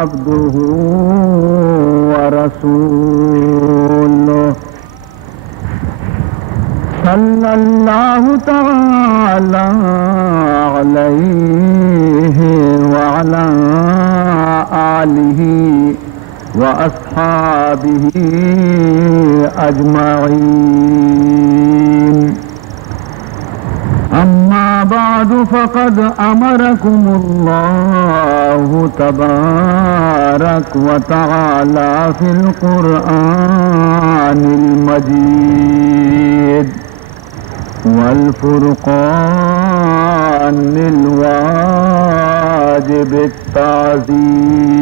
عبده ورسوله صلى الله تعالى عليه وعلى آله وأصحابه أجمعين. أما بعد فقد أمركم الله تبارك وتعالى في القرآن المجيد والفرقان الواجب التعظيم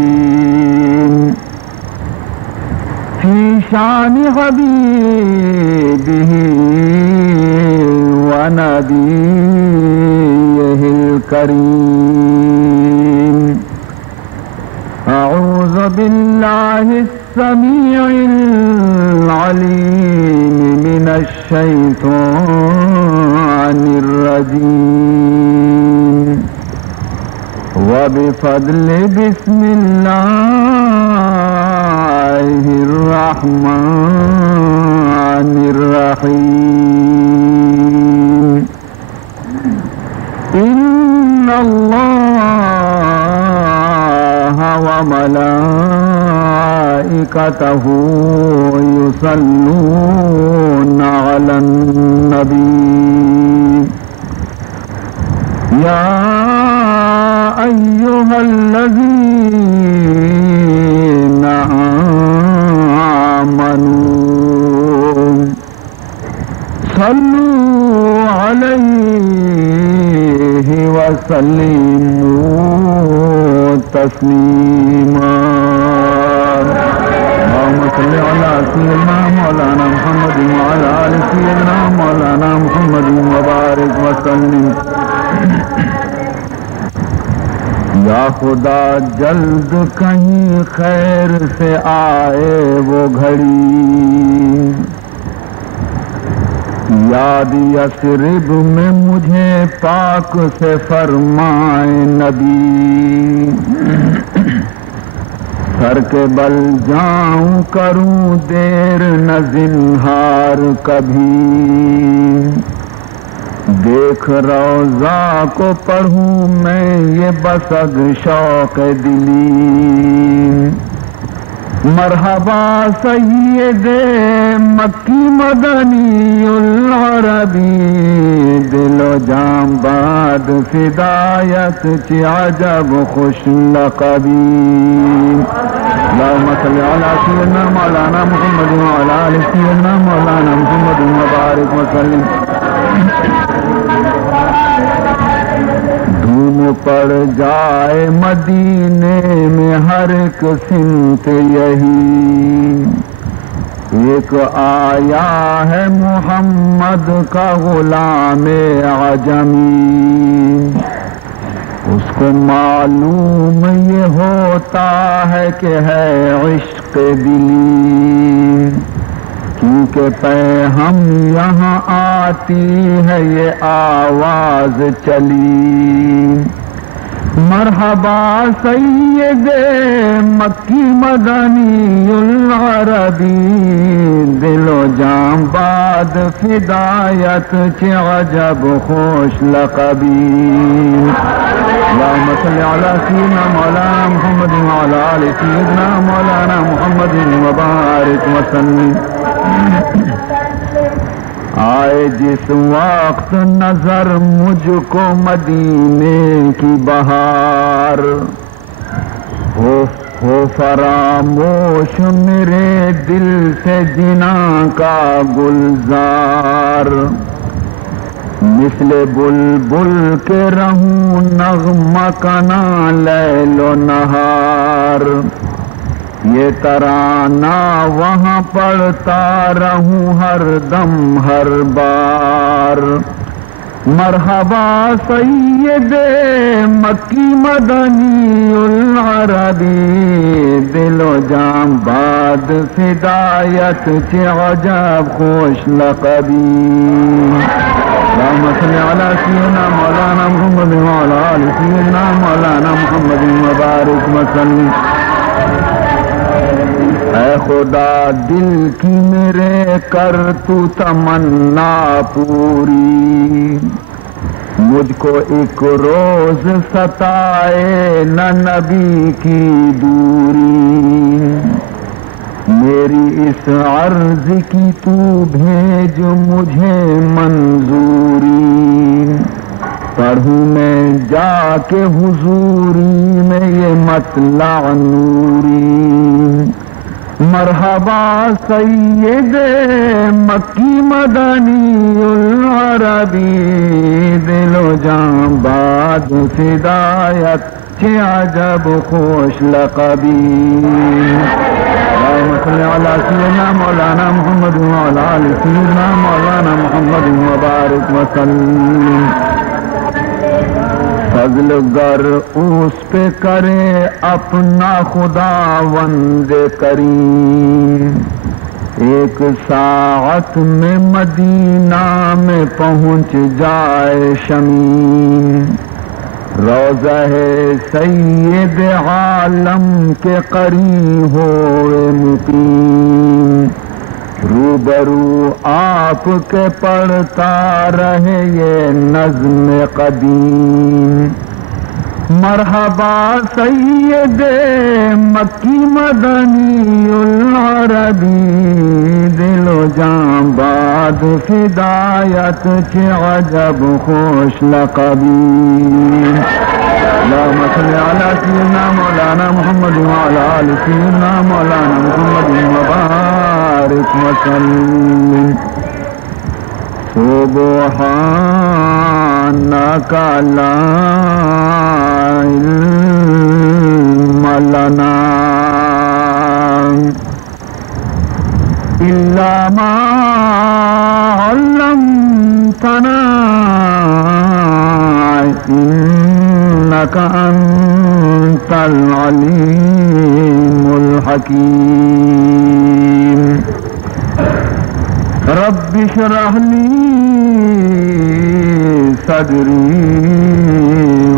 في شان حبيبه ونبيه الكريم. أعوذ بالله السميع العليم من الشيطان الرجيم وبفضل بسم الله الرحمن الرحيم. إن الله وملائكته يصلون على النبي يا أيها الذين آمنوا صلوا عليه وسلموا تسليما. اللهم صل على سيدنا مولانا محمد وعلى آل سيدنا مولانا محمد وبارك وسلم. یا خدا جلد کہیں خیر سے آئے وہ گھڑی، یاد یثرب میں مجھے پاک سے فرمائے نبی. سر کے بل جاؤں کروں دیر نہ زنہار کبھی، دیکھ روضہ کو پڑھوں میں یہ بسگ شوق دلی. مرحبا سید مکی مدنی العربی، دل و جام باد ہدایت کی عجب خوش لقبی. اللهم صل على سيدنا مولانا محمد وعلى آل سيدنا مولانا محمد وبارك وسلم. دھوم پڑ جائے مدینے میں ہر ایک سمت یہی، ایک آیا ہے محمد کا غلام عجمی. اس کو معلوم یہ ہوتا ہے کہ ہے عشق دلی، کیونکہ پہ ہم یہاں آتی ہے یہ آواز چلی. مرحبا سید مکی مدنی العربی، دل و جام باد ہدایت کی عجب خوش لقبی. اللهم صل على سيدنا مولانا محمد وعلى آل سيدنا مولانا محمد وبارك وسلم. آئے جس وقت نظر مجھ کو مدینے کی بہار، ہو فراموش میرے دل سے جنا کا گلزار. مثل بلبل کے رہوں نغمہ کنا لیل و نہار، یہ ترانہ وہاں پڑھتا رہوں ہر دم ہر بار. مرحبا سید مکی مدنی العربی، دل و جان باد ہدایت کی عجب خوش لقبی. اللهم صل على سيدنا مولانا محمد وعلى آل سيدنا مولانا محمد وبارك وسلم. اے خدا دل کی میرے کر تو تمنا پوری، مجھ کو ایک روز ستائے نہ نبی کی دوری، میری اس عرض کی تو بھیج مجھے منظوری، پڑھوں میں جا کے حضوری میں یہ مطلع نوری، مرحبا سید مکی مدنی العربی، دل و جاں باد ہدایت کے عجب خوش لقبی، اللهم صل على سيدنا مولانا محمد وعلى آل سيدنا مولانا محمد وبارك وسلم، فضل گر اس سے کرے اپنا خداوند کریم، ایک ساعت میں مدینہ میں پہنچ جائے شمیم، روضہ سید عالم کے قریب ہوئے مقیم، روبرو آپ کے پڑھتا رہے یہ نظم قدیم، مرحبا سید مکی مدنی العربی، دل و جاں باد ہدایت کے عجب خوش لقبی، اللهم صل على سيدنا مولانا محمد وعلى آل سيدنا مولانا محمد وبارك وسلم، سبحانك لا علم لنا إلا ما علمتنا إنك أنت العليم الحكيم، رب اشرح لي صدري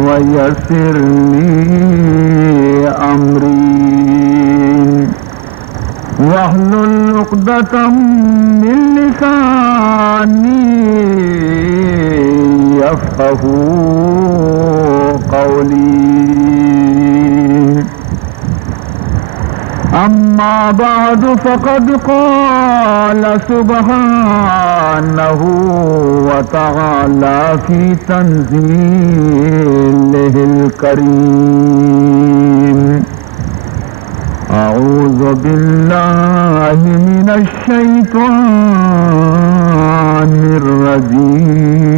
ويسر لي أمري واحلل عقدة من لساني يفقهوا قولي، أما بعد فقد قال سبحانه وتعالى في تنزيله الكريم، أعوذ بالله من الشيطان الرجيم،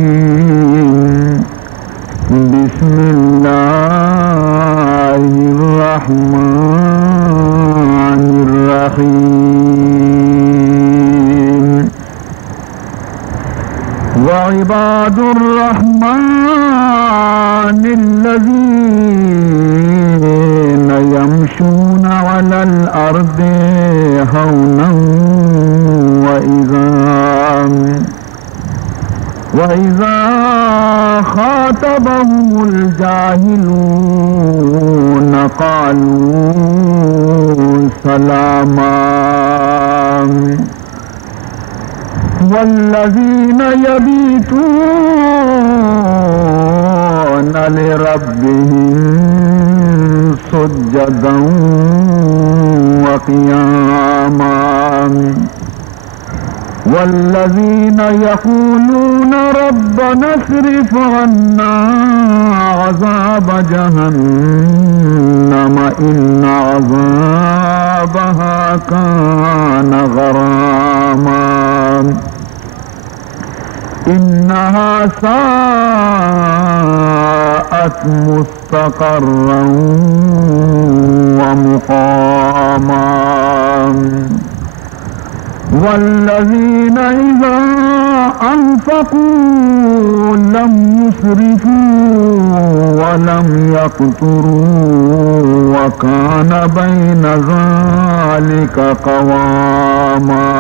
بسم الله الرحمن الرحيم، وعباد الرحمن الذين يمشون على الأرض هونا وإذا خاطبهم الجاهلون قالوا سلاما، والذين يبيتون لربهم سجدا وقياما، والذين يقولون ربنا اصرف عنا عذاب جهنم إن عذابها كان غراما، إنها ساءت مستقرا ومقاما، والذين إذا أنفقوا لم يسرفوا ولم يقتروا وكان بين ذلك قواما،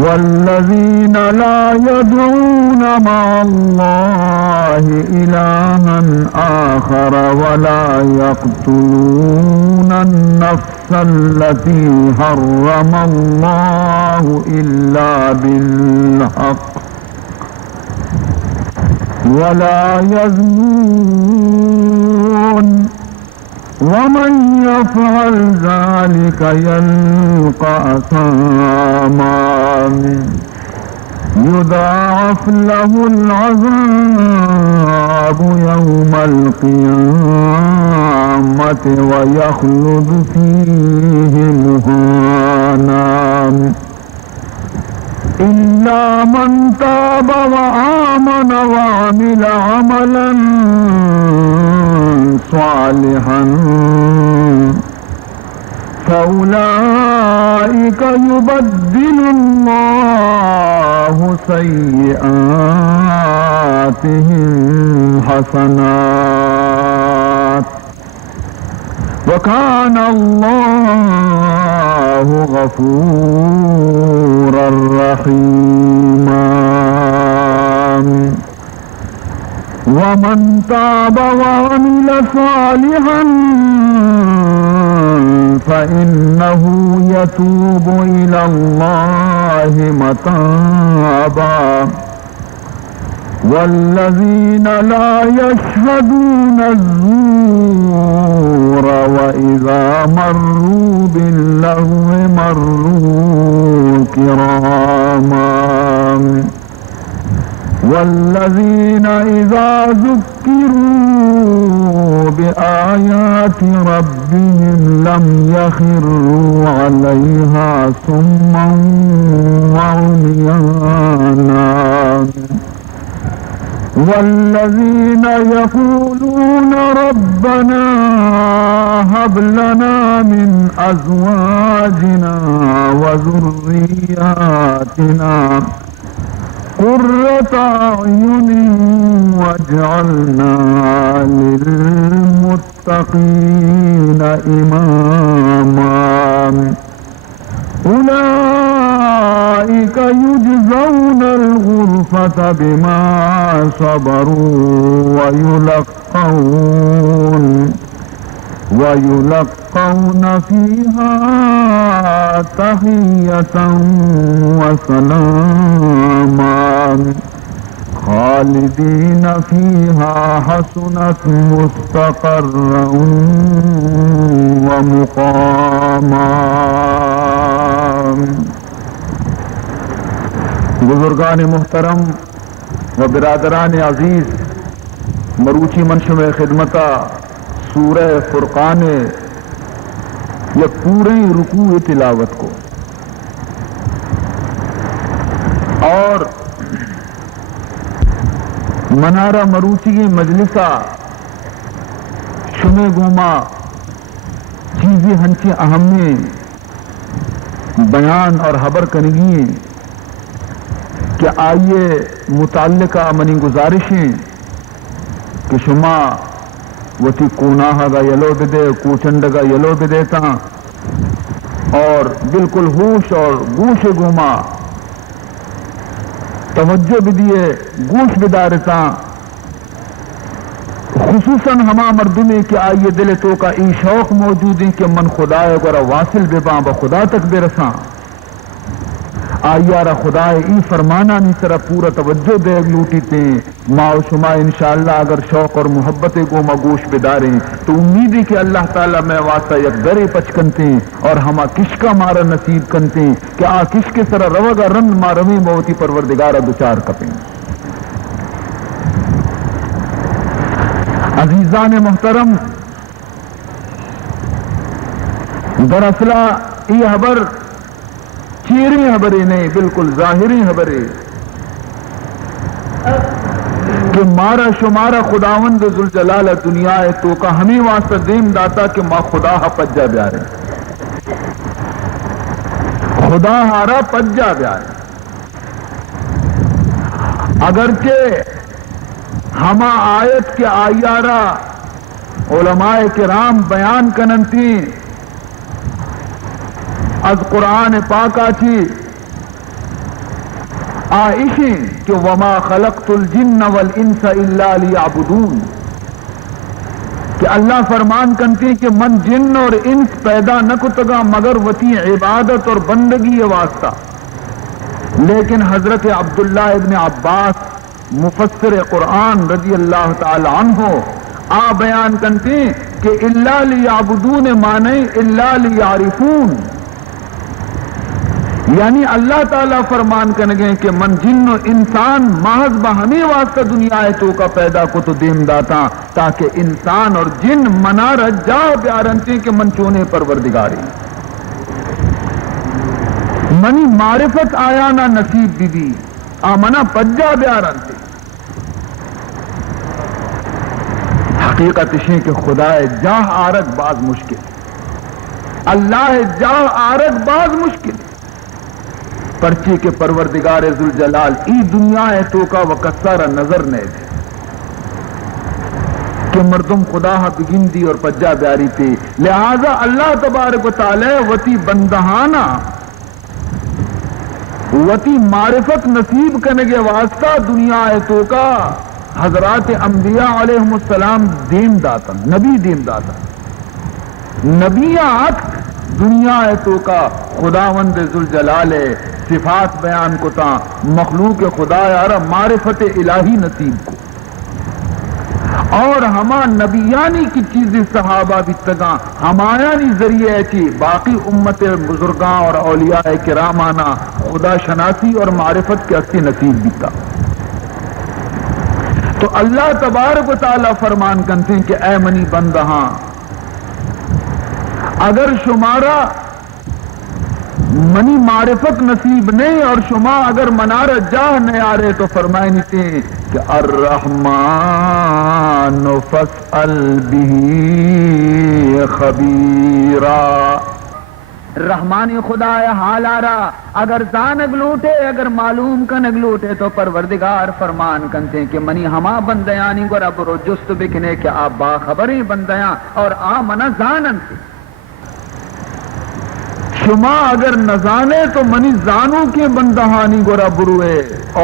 والذين لا يدعون مع الله إلها آخر ولا يقتلون النفس التي حرم الله إلا بالحق ولا يزنون ومن يفعل ذلك يلقى أثاما يضاعف له العذاب يوم القيامة ويخلد فيه مهانا إلا من تاب وآمن وعمل عملا صالحا فأولئك يبدل الله سيئاتهم حسنات وكان الله غفورا رحيما ومن تاب وعمل صالحا فإنه يتوب إلى الله متابا والذين لا يشهدون الزور وإذا مروا باللغو مروا كراما والذين إذا ذكروا بآيات ربهم لم يخروا عليها صما وعميانا والذين يقولون ربنا هب لنا من أزواجنا وذرياتنا قرة أعين واجعلنا للمتقين إماما أولئك يجزون الغرفة بما صبروا ويلقون فيها تحية وسلاما خالدين فيها حسنة مستقرا ومقاما. بزرگان محترم و برادران عزیز، مروچی منشب خدمتہ سورہ فرقان یہ پورے رکوع تلاوت ہے اور منارہ مروچی مجلسہ سنے گوما چیزیں ہن کی اہمی بیان اور خبر کرنی کہ آئیے متعلقہ منی گزارشی کہ شما وتی کوناہ گا یلو دے کوچنڈ گا یلو دیتا اور بالکل ہوش اور گوش گوما توجہ دیے گوش بدارتا خصوصاً ہما مردمی کہ آئیے دل تو کا ان شوق موجود ہے کہ من خدا برا واصل دباں با خدا تک دے رساں آئیارہ خدا ای فرمانا نہیں طرح پورا توجہ دے یوٹی سے ماں و شما انشاءاللہ اگر شوق اور محبت کو مبوط بداریں تو امید ہے کہ اللہ تعالیٰ میں واسطہ یک گرے بچ کنتے ہیں اور ہما کس کا مارا نصیب کرتے ہیں کہ کس کے طرح روگا رند مارنو موجی پروردگارہ بچار کرتے ہیں. عزیزان محترم، دراصلہ یہ خبر کیرے خبریں نہیں، بالکل ظاہری خبریں کہ مارا شمارا خداوند ذوالجلال دنیا ہے تو کا ہمیں واسطہ دین داتا کہ ماں خدا ہا پجا جائے، خدا ہارا پجا جائے. اگرچہ ہما آیت کے آیارہ علماء کرام بیان کننتی از قرآن پاکا کی آئیشی کہ وما خلقت الجن والانس الا لیعبدون کہ اللہ فرمان کرتے کہ من جن اور انس پیدا نہ کتگا مگر وتی عبادت اور بندگی واسطہ. لیکن حضرت عبداللہ ابن عباس مفسر قرآن رضی اللہ تعالی عنہ آ بیان کرتے کہ الا لیعبدون مانے الا لیعرفون، یعنی اللہ تعالیٰ فرمان کرنے کہ من جن و انسان محض بہمی واسطہ دنیا تو کا پیدا کو تو دین داتا تاکہ انسان اور جن منا رجا پیارنتی کے من چونے پروردگار منی معرفت آیا نہ نصیب دی آمنا پجا بیارن. حقیقت اسے کہ خدا جاہ آرد بعض مشکل، اللہ جاہ آرد بعض مشکل، پرچے کے پروردگار ذوالجلال کی دنیا ہے تو کا وقتار نظر نہیں کہ مردم خدا کی زندگی اور پجا پیاری تھی. لہذا اللہ تبارک و تعالی وتی بندہانہ وتی معرفت نصیب کرنے کے واسطہ دنیا ہے تو کا حضرات انبیاء علیہم السلام دین داتا نبی دین داتا نبیات دنیا ہے تو کا خداوند ذوالجلال صفات بیان کتا مخلوق خدا یارا معرفت الہی نصیب اور ہما نبیانی کی چیزیں صحابہ دکھتا ہمایانی ذریعے کی باقی امت بزرگاں اور اولیاء کرامانہ خدا شناسی اور معرفت کے اچھی نصیب دیتا. تو اللہ تبارک و تعالیٰ فرمان کرتے ہیں کہ اے منی بندہاں اگر شمارا منی معرفت نصیب نہیں اور شما اگر منار جاہ نہیں آ رہے تو فرمائیں گے کہ الرحمن فاسأل بی خبیرا، رحمان خدا حال آ رہا اگر دان اگلوتے اگر معلوم کا نگلوتے تو پروردگار فرمان کرتے کہ منی ہما بندیانی پر اب رجست بکنے کہ آپ باخبری بندیاں اور آ منا جانن. شما اگر نہ جانے تو منی زانو کے بندہانی گورا بروئے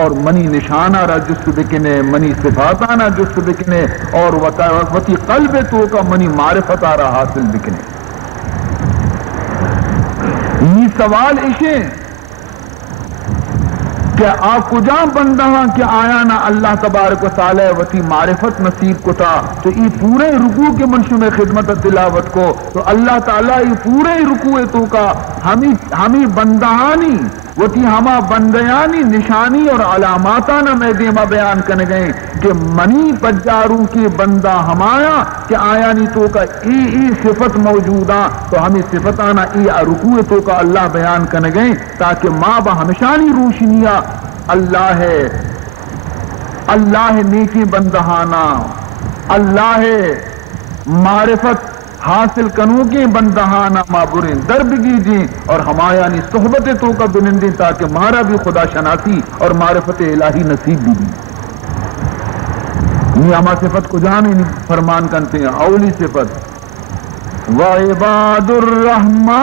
اور منی نشانہ را جست بکنے منی صفاتانہ جست بکنے اور وطی قلب تو کا منی معرفت آ رہا حاصل بکنے. یہ سوال اسے کہ آپ کجا بندہاں کہ آیا نہ اللہ تبارک و تعالی وتی معرفت نصیب کو تھا تو یہ پورے رکوع کے منصوبے خدمت تلاوت کو تو اللہ تعالیٰ یہ پورے رکوع تو کا ہمیں بندہانی وتی ہما بندیانی نشانی اور علاماتانہ میں دیما بیان کرنے گئے کہ منی پجارو کی بندہ ہمایا کہ آیا نی تو کا ای صفت موجودہ تو ہمیں صفتانہ ای رکوع تو کا اللہ بیان کرنے گئے تاکہ ماں با ہمشانی روشنیا اللہ ہے اللہ نیکی بندہانہ اللہ معرفت حاصل کنوتی بندہانہ معبولی درد دیجی اور ہمایانی صحبت تو کا بلندی تاکہ مہارا بھی خدا شناسی اور معرفت الہی نصیب دی. یہ ہما صفت کو جانے فرمان کرتے ہیں حولی صفت وعباد الرحمن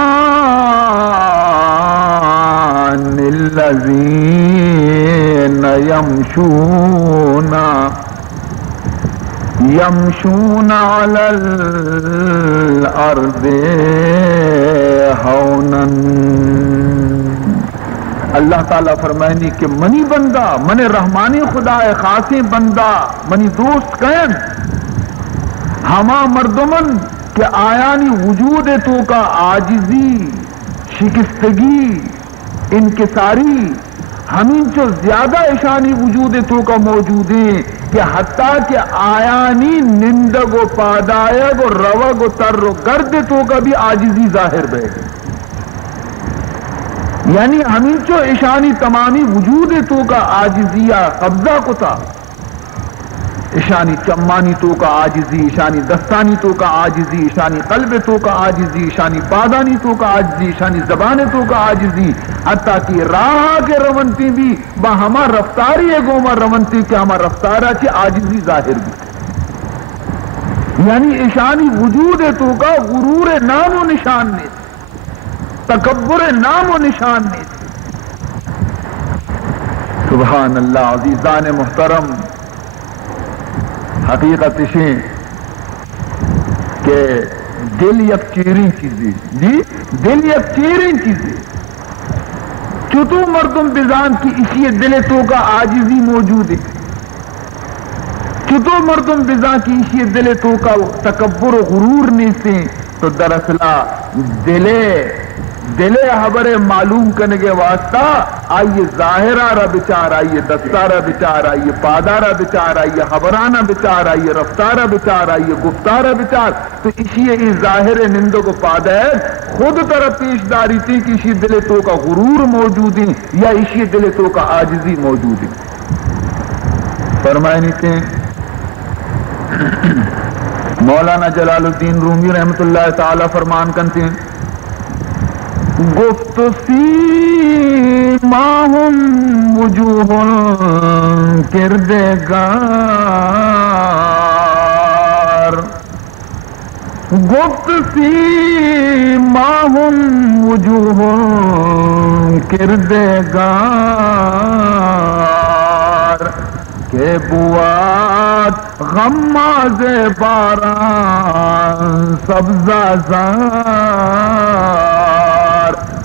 الذین یمشون علی الارض ہونا. اللہ تعالیٰ فرمائیں گے کہ منی بندہ من رحمانی خدا خاصی بندہ منی دوست کہن ہما مردمن کہ آیانی وجود تو کا عاجزی شکستگی انکساری ہمیں تو زیادہ اشانی وجود تو کا موجود ہے کہ حتیٰ کہ آیانی نندگ و پادائب و روگ و تر و کرد تو کا بھی عاجزی ظاہر ہے. یعنی ہمیں تو اشانی تمامی وجود تو کا عاجزیہ قبضہ کو تھا اشانی چمانی تو کا عاجزی اشانی دستانی تو کا عاجزی اشانی قلب تو کا عاجزی اشانی پادانی تو کا عاجزی اشانی زبان تو کا عاجزی حتیٰ کہ راہ کے رونتی بھی با ہما رفتاری ہے گوما رونتی کہ ہما رفتارہ کی عاجزی ظاہر یعنی اشانی وجود تو کا غرور نام و نشان تکبر نام و نشان. سبحان اللہ عزیزان محترم حقیقت کہ دل یک چیری کسی دل یک چیری کسی چطور مردم دزان کی اسی دل تو کا عاجزی موجود ہے چطور مردم دزان کی اسی دل تو کا تکبر و غرور نیچے تو دراصلہ دلے خبر معلوم کرنے کے واسطہ آئیے ظاہرہ را بچار آئیے دستارہ بچار آئیے پادارہ بچار آئیے خبرانہ بچار آئیے رفتارہ بچار آئیے گفتارہ بچار کسی یہ ظاہر نندوں کو پادہ ہے خود طرف کی اس تاریخی کسی دل تو کا غرور موجود ہے یا اسی دل تو کا عاجزی موجود ہے فرمائیں کہ مولانا جلال الدین رومی رحمۃ اللہ تعالی فرمان کرتے ہیں گفت سیماہم وجوہ کردگار گفت سیماہم وجوہ کردگار کہ بوات غماز باران سبزہ زار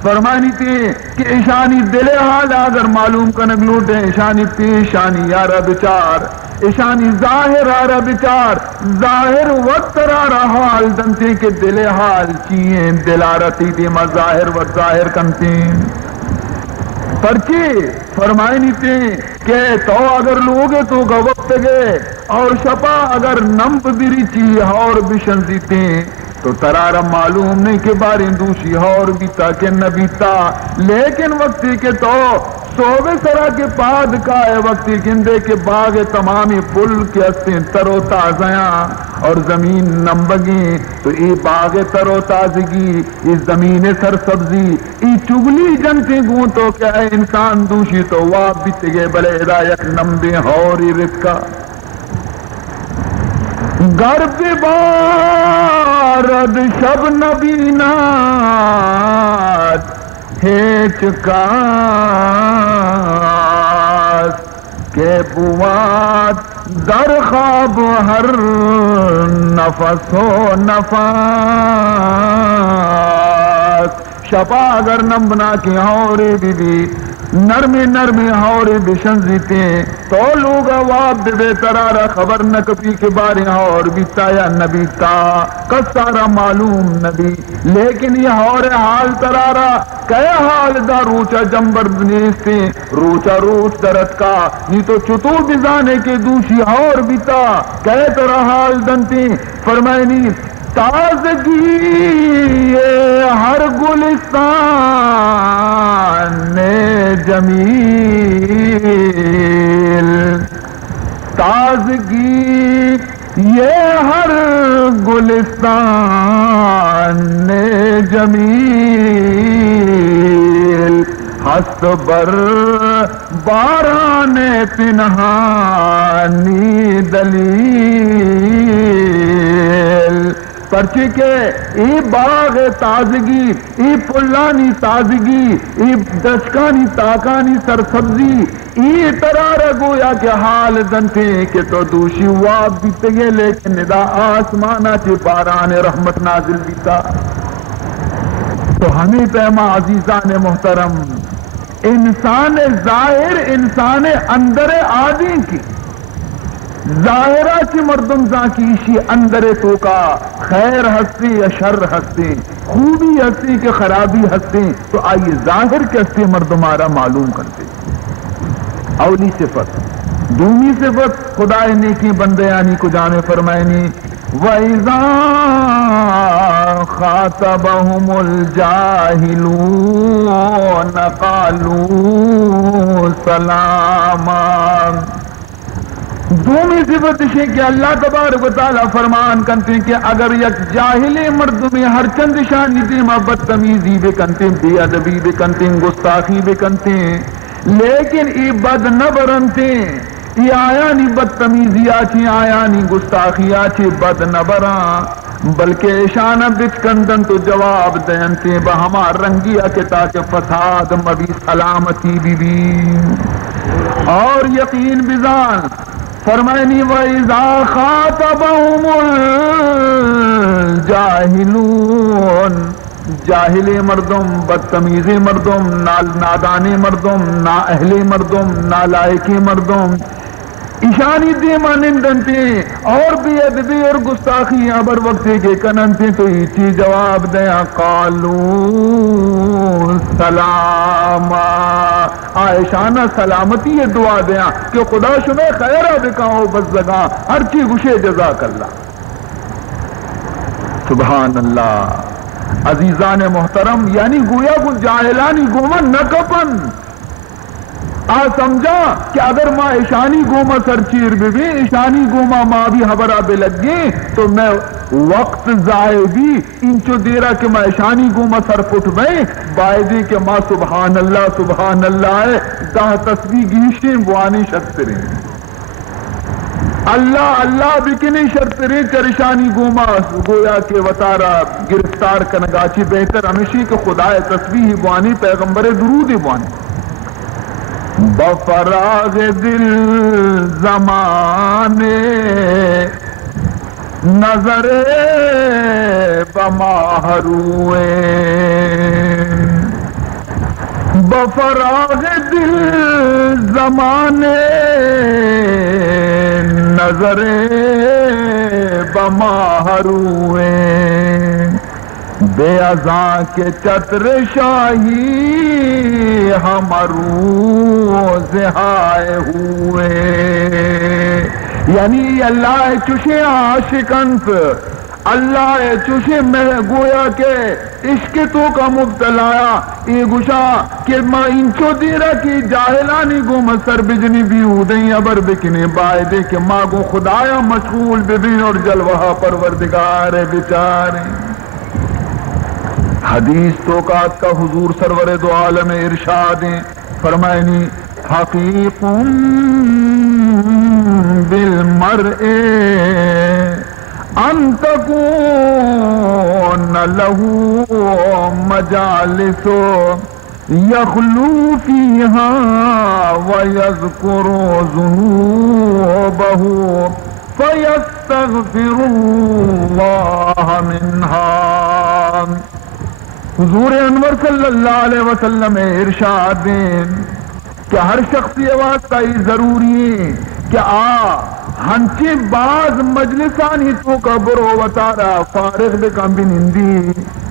فرمانی کی ایشانی دل حال اگر معلوم کنگ لوٹے ایشانی کی ایشانی یارا بچار ایشانی ظاہر آرہ بچار ظاہر وقت رارا حال دنتی کے دل حال کیے دل آرہ پیٹی مظاہر و ظاہر کنتی پرچی فرمائنی سے کہ تو اگر لوگے تو کا وقت دے اور شپا اگر نمپ دری کی اور بھی چلتی تھی تو ترارا معلوم نہیں کہ باری دوسری اور بیتا کہ نبیتا لیکن وقتی کے تو سرا کے پاد کا ہے وقتی جندے کے باغ تمامی پل کے اصل تر و تازیاں اور زمین نمبگی تو یہ باغ تر و تازگی یہ زمین سر سبزی ان چگلی جن کی گوتوں کا انسان دوسری تو واپس یہ بلے ہدایت نمبے اور رکا گر پہ بارد شب نبینات ایک کار کہ بوات در خواب ہر نفس و نفس شبا اگر نمبنا کی ہاوری دی نرمی نرمی ہاوری بچن دیتے تو لوگ وقت دے ترارا خبر نہ کسی کے بارے اور بیتا یا نبیتا کس سارا معلوم نبی لیکن یہ اور حال ترارا گیا حال دا روچا جمبر بلیستے روچا روچ درستا یہ تو چطور بزانے کے دوسری اور بیتا گئے ترا حال دنتی فرمائنی تازگی یہ ہر گلستان جمیل تازگی یہ ہر گلستان جمیل ہست بر باران پنہانی دلیل پرچی کے ای باغ تازگی ای پلانی تازگی ای دستانی تاکانی تر سبزی ای ترار گویا کہ حال زندی کہ تو دوسری واپسی سے یہ لیکن دا آسمانہ کی باران رحمت نازل کیتا تو ہمیں پیما عزیزان محترم انسان ظاہر انسان اندر آدم کی ظاہرہ کی مردم کا چیشی اندر تو کا خیر ہستی یا شر ہستی خوبی ہستی کہ خرابی ہستی تو آئیے ظاہر کے ہستی مردمارا معلوم کر اولی کے پر دومی سے بس خدا نیکی بندے یعنی کو جانے فرمائیں گے وَإِذَا خَاطَبَهُمُ الْجَاهِلُونَ قَالُوا سَلَامًا دومی صفت ہے کہ اللہ تبارک و تعالی فرمان کرتے ہیں کہ اگر یک جاہلی مرد میں ہر چند شانی کی محبت تمیزی بکنتے بے ادبی بکنتے گستاخی بکنتے لیکن یہ بد نہ برنتے یہ آیا نہیں بدتمیزی آتی آیا نہیں گستاخی آتی بد نہ برا بلکہ اشانہ بکندن تو جواب دہنتے بہما رنگیا کے تاکہ فساد مبی علامتی بھی اور یقین بزان فرمائنی وَإِذَا خَاطَبَهُمُ جاہل مردم، بدتمیز مردم، نادان مردم، نااہل مردم، نالائق مردم اشانی کے مانندن تھے اور بے ادبی اور گستاخی ابر وقت کے کنن تھے تو اسی جواب دیا قالو سلاما آئیتانا سلامتی دعا دیا جو خدا شبہ خیر دکھاؤ بس جگہ ہر چیز اسے جزاک اللہ. سبحان اللہ. عزیزان محترم یعنی گویا وہ جاہلانی گوما نہ کپن سمجھا کہ اگر ماں ایشانی گوما ترتیر بھی ایشانی گوما ماں بھی خبرہ پہ لگے تو میں وقت ضائع بھی 313 سے ماں ایشانی گوما سرپت میں باعدی کہ ماں سبحان اللہ ہے تا تصویر دیشی بوانی شکتے اللہ بکنی شکتے چرشانی گوما گویا کے وطارہ گرفتار کنگاچی بہتر ہمشی تو خدا تصویر بوانی پیغمبر درود بوانی بفراغ دل زمانے نظر بماروے بفراغ دل زمانے نظر بماروے بے ازاں کے چتر شاہی ہمارو سہائے ہوئے یعنی اللہ تجھے عاشقانت اللہ تجھے میں گویا کہ عشق تو کا مبتلایا یہ گشا کہ ماں چھوٹی رکھی جاہلانی کو مستر بجنی بھی ہو دیں ابر بجنی بائے کہ ماں کو خدایا مشغول دیں اور جلوہ پروردگار بچار حدیث تو کا تا حضور سرور دو عالم ارشاد فرمائیں حقیق بالمرء ان تكون له مجالس يخلو فيها ويذكر ذنوبه فيستغفر الله منها. حضور انور صلی اللہ علیہ وسلم ارشاد دیں کہ ہر شخص یہ واسطہ ہی ضروری کہ ہم سے بعض مجلسانی تو کا برو وطارہ فارغ لکھا مندی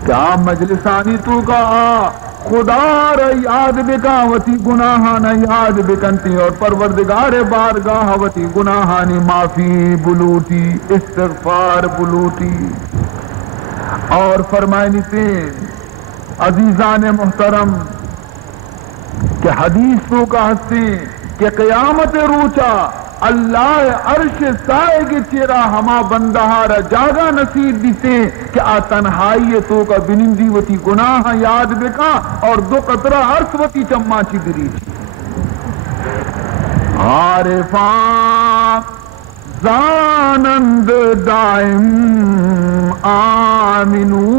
کیا مجلسانی تو کا خدا را یاد بکا وتی گناہانا یاد بکنتی اور پروردگار بارگاہ وتی گناہانی معافی بلوٹی استغفار بلوٹی. اور فرمائیں کہ عزیزان محترم کہ حدیث تو کا ہستی کہ قیامت روچا اللہ عرش سائے تیرا ہما بندہارا جاگا نصیب دیتے کہ تنہائی تو کا دنیدی وتی گناہ یاد بکا اور دو قطرہ عرش وتی چمّا چکلی عارفاں زانند دائم آمنون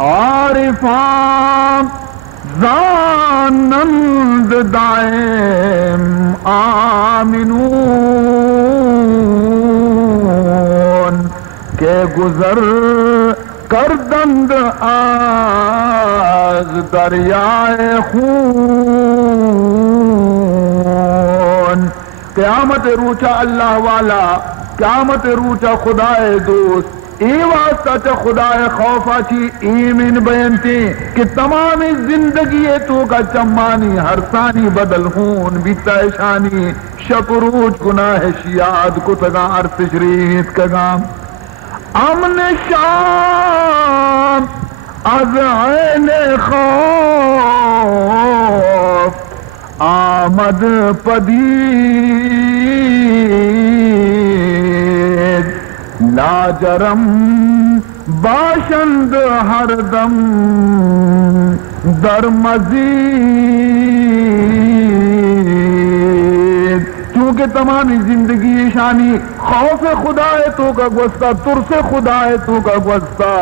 عارفاں زانند دائم آمنون کہ گزر کردند از دریائے خون. قیامت روچا اللہ والا قیامت روچا خدائے دوست یہ واسطہ کہ خدائے خوفا کی ایمین بیانتی کہ تمام زندگی تو کا چمانی ہر ثانی بدل خون بیتا اشانی شکروش گناہ سیاد کو تگا عرص گریت کگا امن شام از عین خوف آمد پدید لاجرم باشند ہر دم در مزید چونکہ تمام زندگی شانی خوف خدا ہے تو کا گوشتا ترس خدا ہے تو کا گوشتا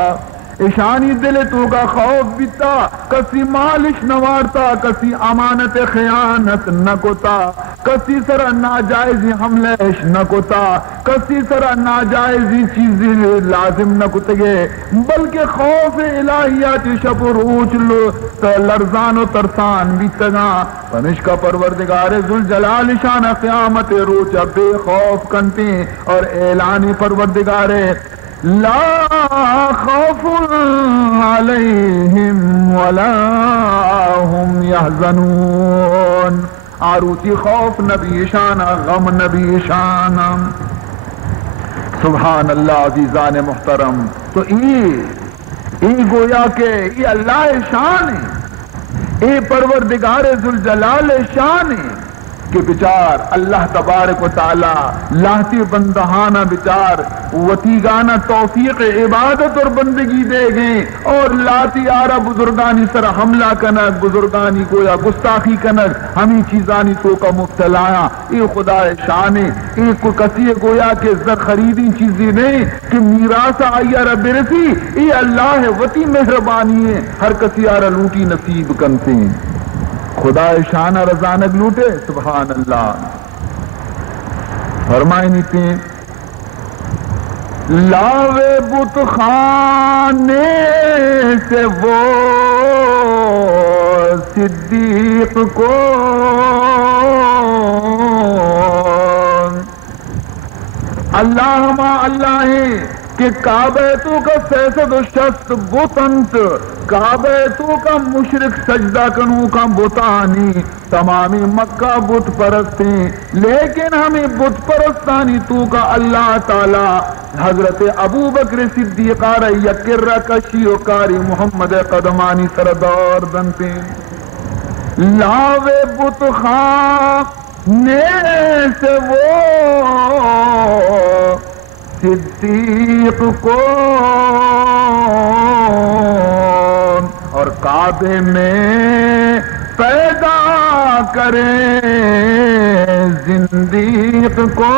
اشانی دل تو کا خوف کیتا کسی مالک نوارتا کسی امانت خیانت نہ کوتا کسی طرح ناجائز حملے نہ کوتا کسی طرح ناجائز چیز لازم نہ کتگے بلکہ خوف الہیات شب و روز لرزان و ترسان بیتگا اس کا پروردگار ذوالجلال شان قیامت روز بے خوف کرتے اور اعلان پروردگار لا خوف علیہم ولا هم یحزنون آروسی خوف نبی شانہ غم نبی شانہ سبحان اللہ عزیزان محترم. تو یہ گویا کہ یہ اللہ شان یہ پروردگار ذوالجلال شان کہ بچار اللہ تبارک و تعالی لاہتی بندہانہ بچار وسیگانہ توفیق عبادت اور بندگی دے دیں اور لاتی آرہ بزرگانی سر حملہ کنک بزرگانی گویا گستاخی کنک ہمیں چیزانی تو کا مبتلایا یہ خدا شان یہ کو کسی گویا کہ سر خریدی چیزیں نہیں کہ میراث آیا رب رسی یہ اللہ وسیع مہربانی ہے ہر کسی آرہ لوٹی نصیب کنتی خدا شان رضانت لوٹے. سبحان اللہ. فرمائیں کہ لاوے بت خانے سے وہ صدیق کو اللہ اللہ ہے کہ کعبے تو کا سیدد شخص بتنت کعبے تو کا مشرک سجدہ کنوں کا بتانی تمامی مکہ بت پرستی لیکن ہمیں بت پرستانی تو کا اللہ تعالی حضرت ابو بکر صدیقہ رہی اکرہ کشی و کاری محمد قدمانی تردور بندی لاوے بت خانے سے وہ صدیق کو اور کعبے میں پیدا کرے زندیق کو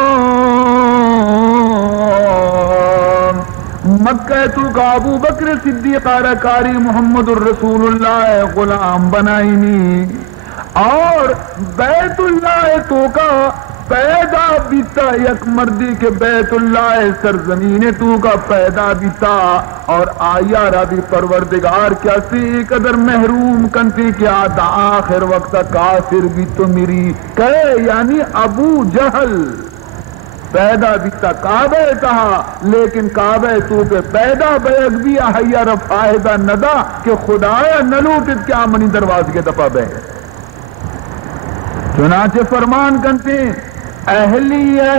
مکہ تو کا ابو بکر صدیق کاری محمد الرسول اللہ غلام بنائی اور بیت اللہ تو کا پیدا دیتا یک مردی کے بیت اللہ سرزمین تو کا پیدا دیتا اور آیا ربی پروردگار کیسی قدر محروم کنتی کہ آتا آخر وقت کافر کی تو ملی کہے یعنی ابو جہل پیدا دیتا کعبے تھا لیکن کعبے تو سے پیدا بیت دیا حیا رب آئیتا ندا تو خدایا نلوٹ کیا منی درواز کے دفعہ بے چنانچہ فرمان کرتے اہلیہ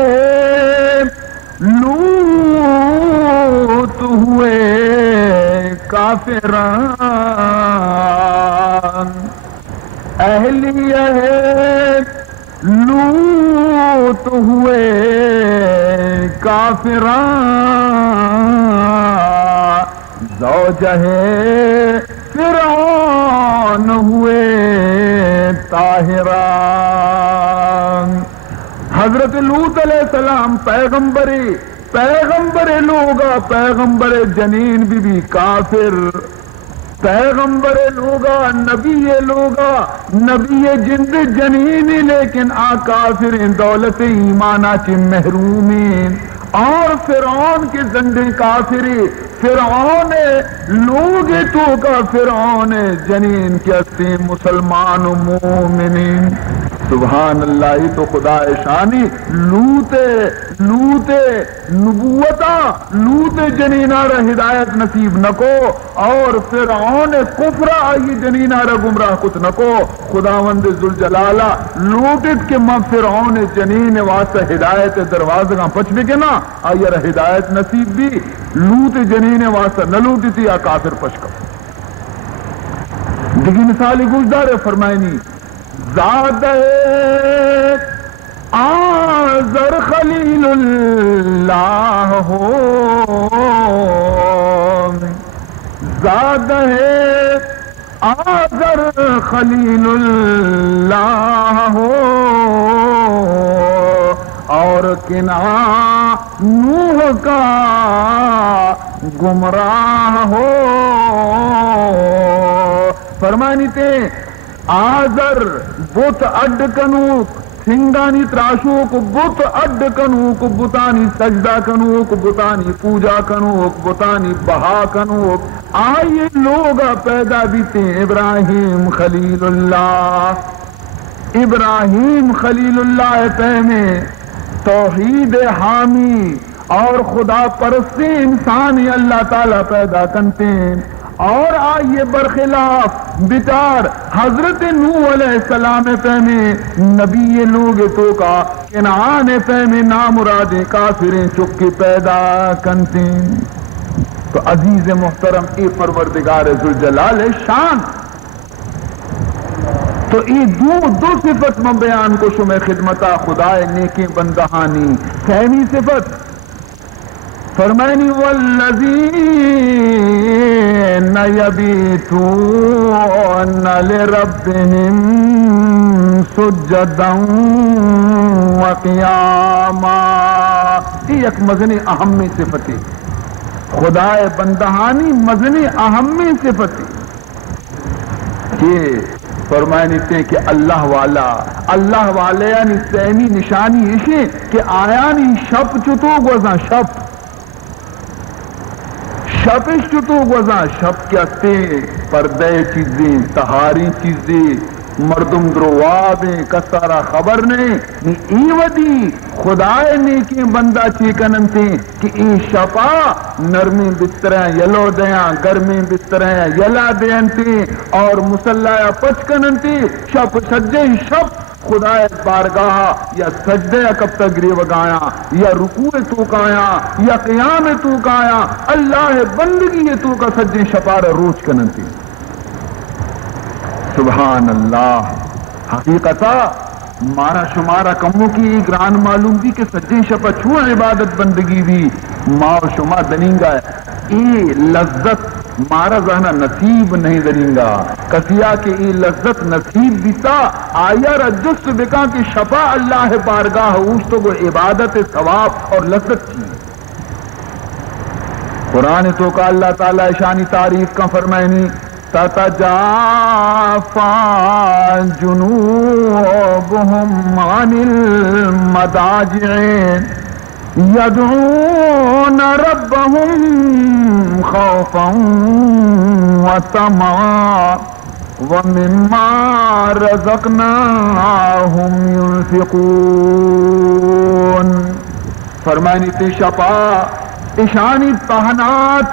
لوط ہوئے کافران اہلیہ لوط ہوئے کافران زوجہ فرعون ہوئے طاہران حضرت لوط علیہ السلام پیغمبر لوگا پیغمبر جنین بھی کافر پیغمبر لوگا نبی لوگا نبی جند جنینی لیکن آ کافر ان دولت ایمانہ کی محرومی اور فرعون کے دنگے کافری فرعون لوگ تو کا فرعون جنین جیسے مسلمان و مومنین سبحان اللہ تو خدا شانی لوٹ نبوتا لوٹ جنینارا ہدایت نصیب نکو اور فرعون کفر آئی جنینارا گمراہ کچھ نکو خداوند ذوالجلالہ لوٹ کے ماں فرعون جنین واسطہ ہدایت دروازہ نہ بچ گنا اگر ہدایت نصیب کی لوٹ جنین واسطہ نہ لوٹ تھی یا کافر بچ لیکن مثالی گلزار فرمائیں زادہ آذر خلیل اللہ ہو زادہ آذر خلیل اللہ ہو اور کنعان نوح کا گمراہ ہو تاسو کو بت اڈ کنو کو بتانی سجدہ کنو کو بتانی پوجا کنو بتانی بہا کنو آئیے لوگ پیدا دیتے ابراہیم خلیل اللہ پہنے توحید حامی اور خدا پرستی انسانی اللہ تعالیٰ پیدا کرتے ہیں اور آئیے برخلاف بچار حضرت نوح علیہ السلام پہنے نبی لوگ تو کا انعان پہنے نامراد کافریں چکی پیدا کرتے ہیں۔ تو عزیز محترم کے پروردگار ذوالجلال شان تو این دو صفت میں بیان کو تمہیں خدمتا خدای نیکی بندہانی پہلی صفت فرمائنی والذین یبیتون لربهم سجدا وقیاما، یہ ایک مدنی اہمی صفت ہے، خدای بندہانی مدنی اہمی صفت یہ فرمائنے سے کہ اللہ والے یعنی پہلی نشانی اسے کہ آیانی شب چتو گوزا شب چتو گوزا شب چاہتے پردے چیزیں تہاری چیزیں مردم دروازیں کسارا خبر نہیں اسی وجہ خدای نیکی بندہ کی کنن تھی کہ شفا نرمی جس طرح یلو دیاں گرمی جس طرح یلا دیاں تھی اور مسلح پس کنن تھی شب سجدے سب خدای بارگاہ یا سجدے کب تجریب گایا یا رکوع تو گایا یا قیام تو گایا اللہ بندگی تو کا سجدی شفار روز کنن تھی سبحان اللہ حقیقتا مارا تمہارا کموں کی گران معلوم کی کہ سچی شفا کیوں عبادت بندگی دی ماں تمہا دیں گا یہ لذت مارا جانا نصیب نہیں لگے گا کدیا کے لیے لذت نصیب دیتا آیا رجست دیتا کہ شفا اللہ بارگاہ اس کو عبادت ثواب اور لذت قرآن تو کا اللہ تعالیٰ شانی تعریف کا فرمائنی تتجافى جنوبهم عن المضاجع يدعون ربهم خوفا وطمعا ومما رزقناهم ينفقون۔ فرمائیں کہ شفا اشانی پہنات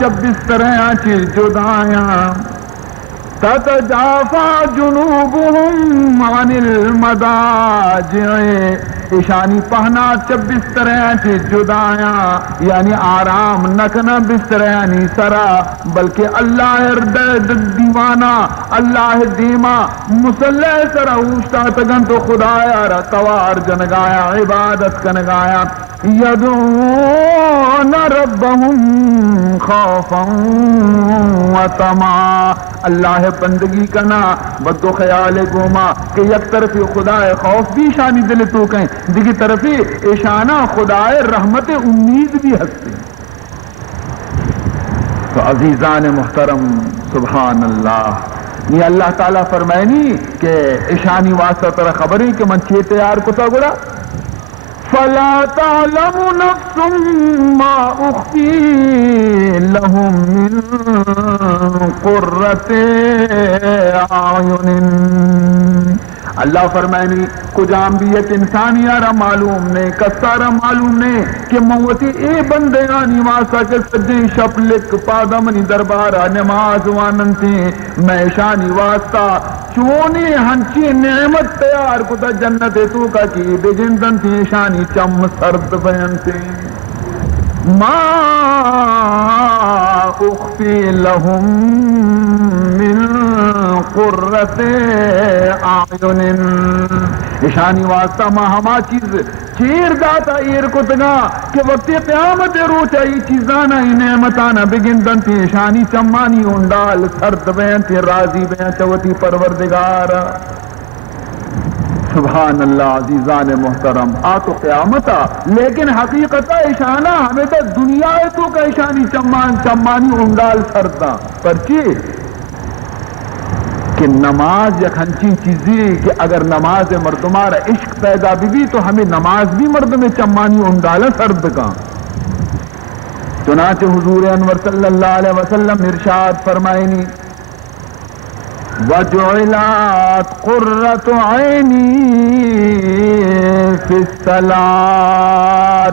جب اس طرح کی جدائیاں تتجافى جنوبهم عن المضاجع، اشانی پہنات جب اس طرح کی جدائیاں یعنی آرام نگنا بسترانی سرا بلکہ اللہ دیوانا اللہ دیما مسلح سرا اوستاد گن تو خدایا رسوار جنگایا عبادت جنگایا یدعون ربهم خوفا وطمعا، اللہ بندگی کرنا بدو خیال کو ماں کہ یک طرفی خدا خوف کی شانی دل تو کہیں دوسری طرفی اشانہ خدا رحمت امید کی ہے۔ تو عزیزان محترم سبحان اللہ، یہ اللہ تعالیٰ فرمائنی کہ اشانی واسطہ ذرا خبری کہ من چیئے پیار کو تا گڑا فلا تعلم نفس ما اخفی لهم من قرۃ اعین، اللہ فرمائنی کو جان دی ایک انسان یارا معلوم نہیں کسارا معلوم نہیں کہ موتی اے بندگانی واسطہ جب تکیں شب لکھ پادا منی دربارہ نماز وانن کی میں جانی واسطہ سونی ہنچی نعمت تیار کتا جنت تو کا جیری دے دن تھی شانی کم سرد بینتی ما اخفی لهم من قرۃ اعین، اشانی واسطہ ماہما چیز دیر داتا ایر کو تگا کہ وقت قیامت روچا ای چیزانا ای نعمتانا بگن دنتی اشانی چمانی اندال سرد بینتی راضی بنا چوتی پروردگارا سبحان اللہ عزیزان محترم تو قیامتا لیکن حقیقتا اشانا ہمیں تو دنیا کو کا اشانی چمانی اندال سردا بچی کہ نماز ہنسی کی کہ اگر نماز مردمار عشق پیدا بھی تو ہمیں نماز بھی مرد میں چمانی ہنڈالا سرد کا. چنانچہ حضور انور صلی اللہ علیہ وسلم ارشاد فرمائیں وَجُعِلَتْ قُرَّةُ عَيْنِي فِي الصَّلَاةِ.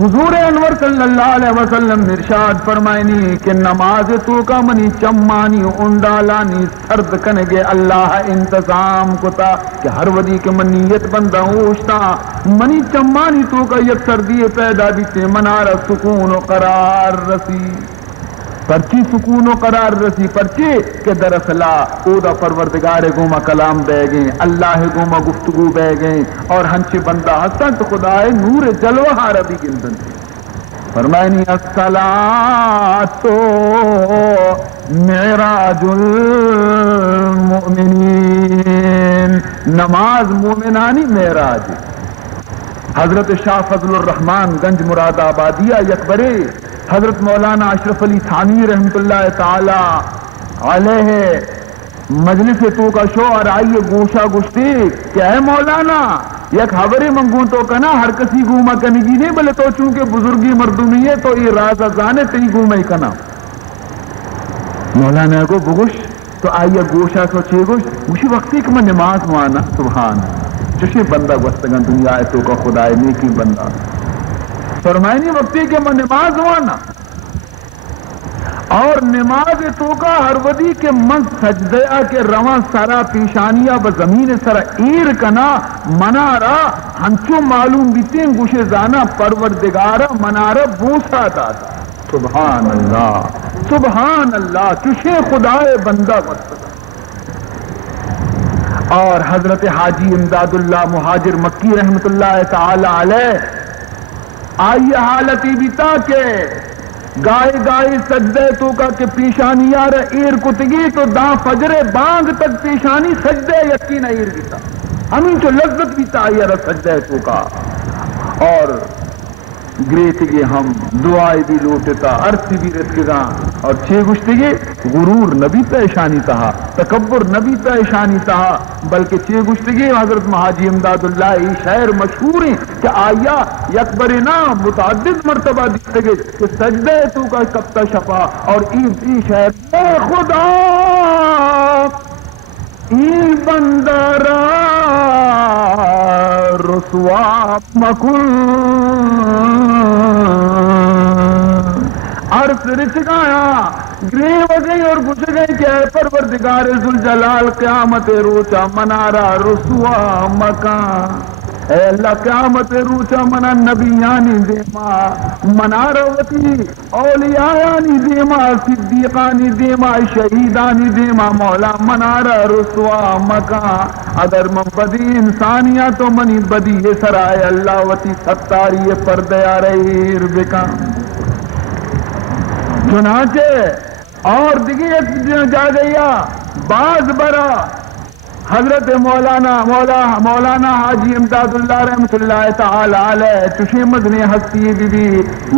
حضور انور صلی اللہ علیہ وسلم ارشاد فرمائیں کہ نماز تو کا منی چمانی انڈالانی فرد کنگے اللہ انتظام کتا کہ ہر وجہ کے منیت بندہ اوستا منی چمانی تو کا یک تربیہ پیدا دی کہ منارہ سکون و قرار رسی بچی سکون و قرار رسی بچی کہ درخلا اودا پروردگار گوما کلام بہ گئیں اللہ گوما گفتگو بہ گئیں اور ہم کی بندہ حسن تو خدا نور جلوہ عربی جلدی فرمائنی الصلاۃ معراج المؤمنین. نماز مومنانی معراج. حضرت شاہ فضل الرحمان گنج مراد آبادیہ یکبرے حضرت مولانا اشرف علی تھانوی رحمۃ اللہ تعالی علیہ مجلس تو کا شو اور آئیے گوشا گستی کہ اے مولانا یک خبری منگون تو کنا ہر کسی گوما کنی کی نہیں بلے تو چونکہ بزرگی مردمی ہے تو یہ راز ازانے تین گومے کنا. مولانا کو بگوش تو آئیے گوشا تو چیگوش اسی وقتی کہ میں نماز مانا سبحان کسی بندہ گفتگن دنیا ہے تو کا خدای نیکی بندہ فرمائیں گے وقتی کہ میں نماز مانا اور نماز تو کا ہر وجہ کے من سجدہ کے رواں سارا پیشانیہ بزمین سر ایر کنا منارا ہنچو معلوم بکیں گوشے زانا پروردگار منارا بوسا دا. سبحان اللہ تجھے خدائے بندہ بن. اور حضرت حاجی امداد اللہ مہاجر مکی رحمۃ اللہ تعالی علیہ آئی حالت بیتا کے گائے سجدے تو کا کہ پیشانیاں رخیر کتگی تو دا فجر بانگ تک پیشانی سجدے یقین ہے ہمیں جو لذت پیتا ہے رہ سجدے تو کا اور دیکھ گے ہم دعائی بھی دوستا عرضی بھی ابتدا اور چھ گستگی غرور نبی پیشانی کہا تکبر نبی پیشانی کہا بلکہ چھ گستگی حضرت مہاجی امداد اللہ خیر مشہور کہ آیا یکبر نام متعدد مرتبہ لگے کہ سجدے تو کا سکتا شفا اور اس کی خیر اے خدا این بندرا رسوا مکن اور رکھنایا لے وگئی اور گزر گئی کہ پروردگار ذوالجلال قیامت روزہ منارا رسوا مکان اے اللہ قیامت روزہ منا نبیانی دیما منارا وطی اولیاءانی دیما صدیقانی دیما شہیدانی دیما مولا منارا رسوا مکان اگر من بدی انسانیاں تو منی بدی یہ سرائے اللہ وطی ستاری پر تیارئی رجکا چنانچہ اور دیگر چیزیں جا گیا باز برا حضرت مولانا حاجی امداد اللہ رحمۃ اللہ تعالی علیہ کسی مدنی ہستی بھی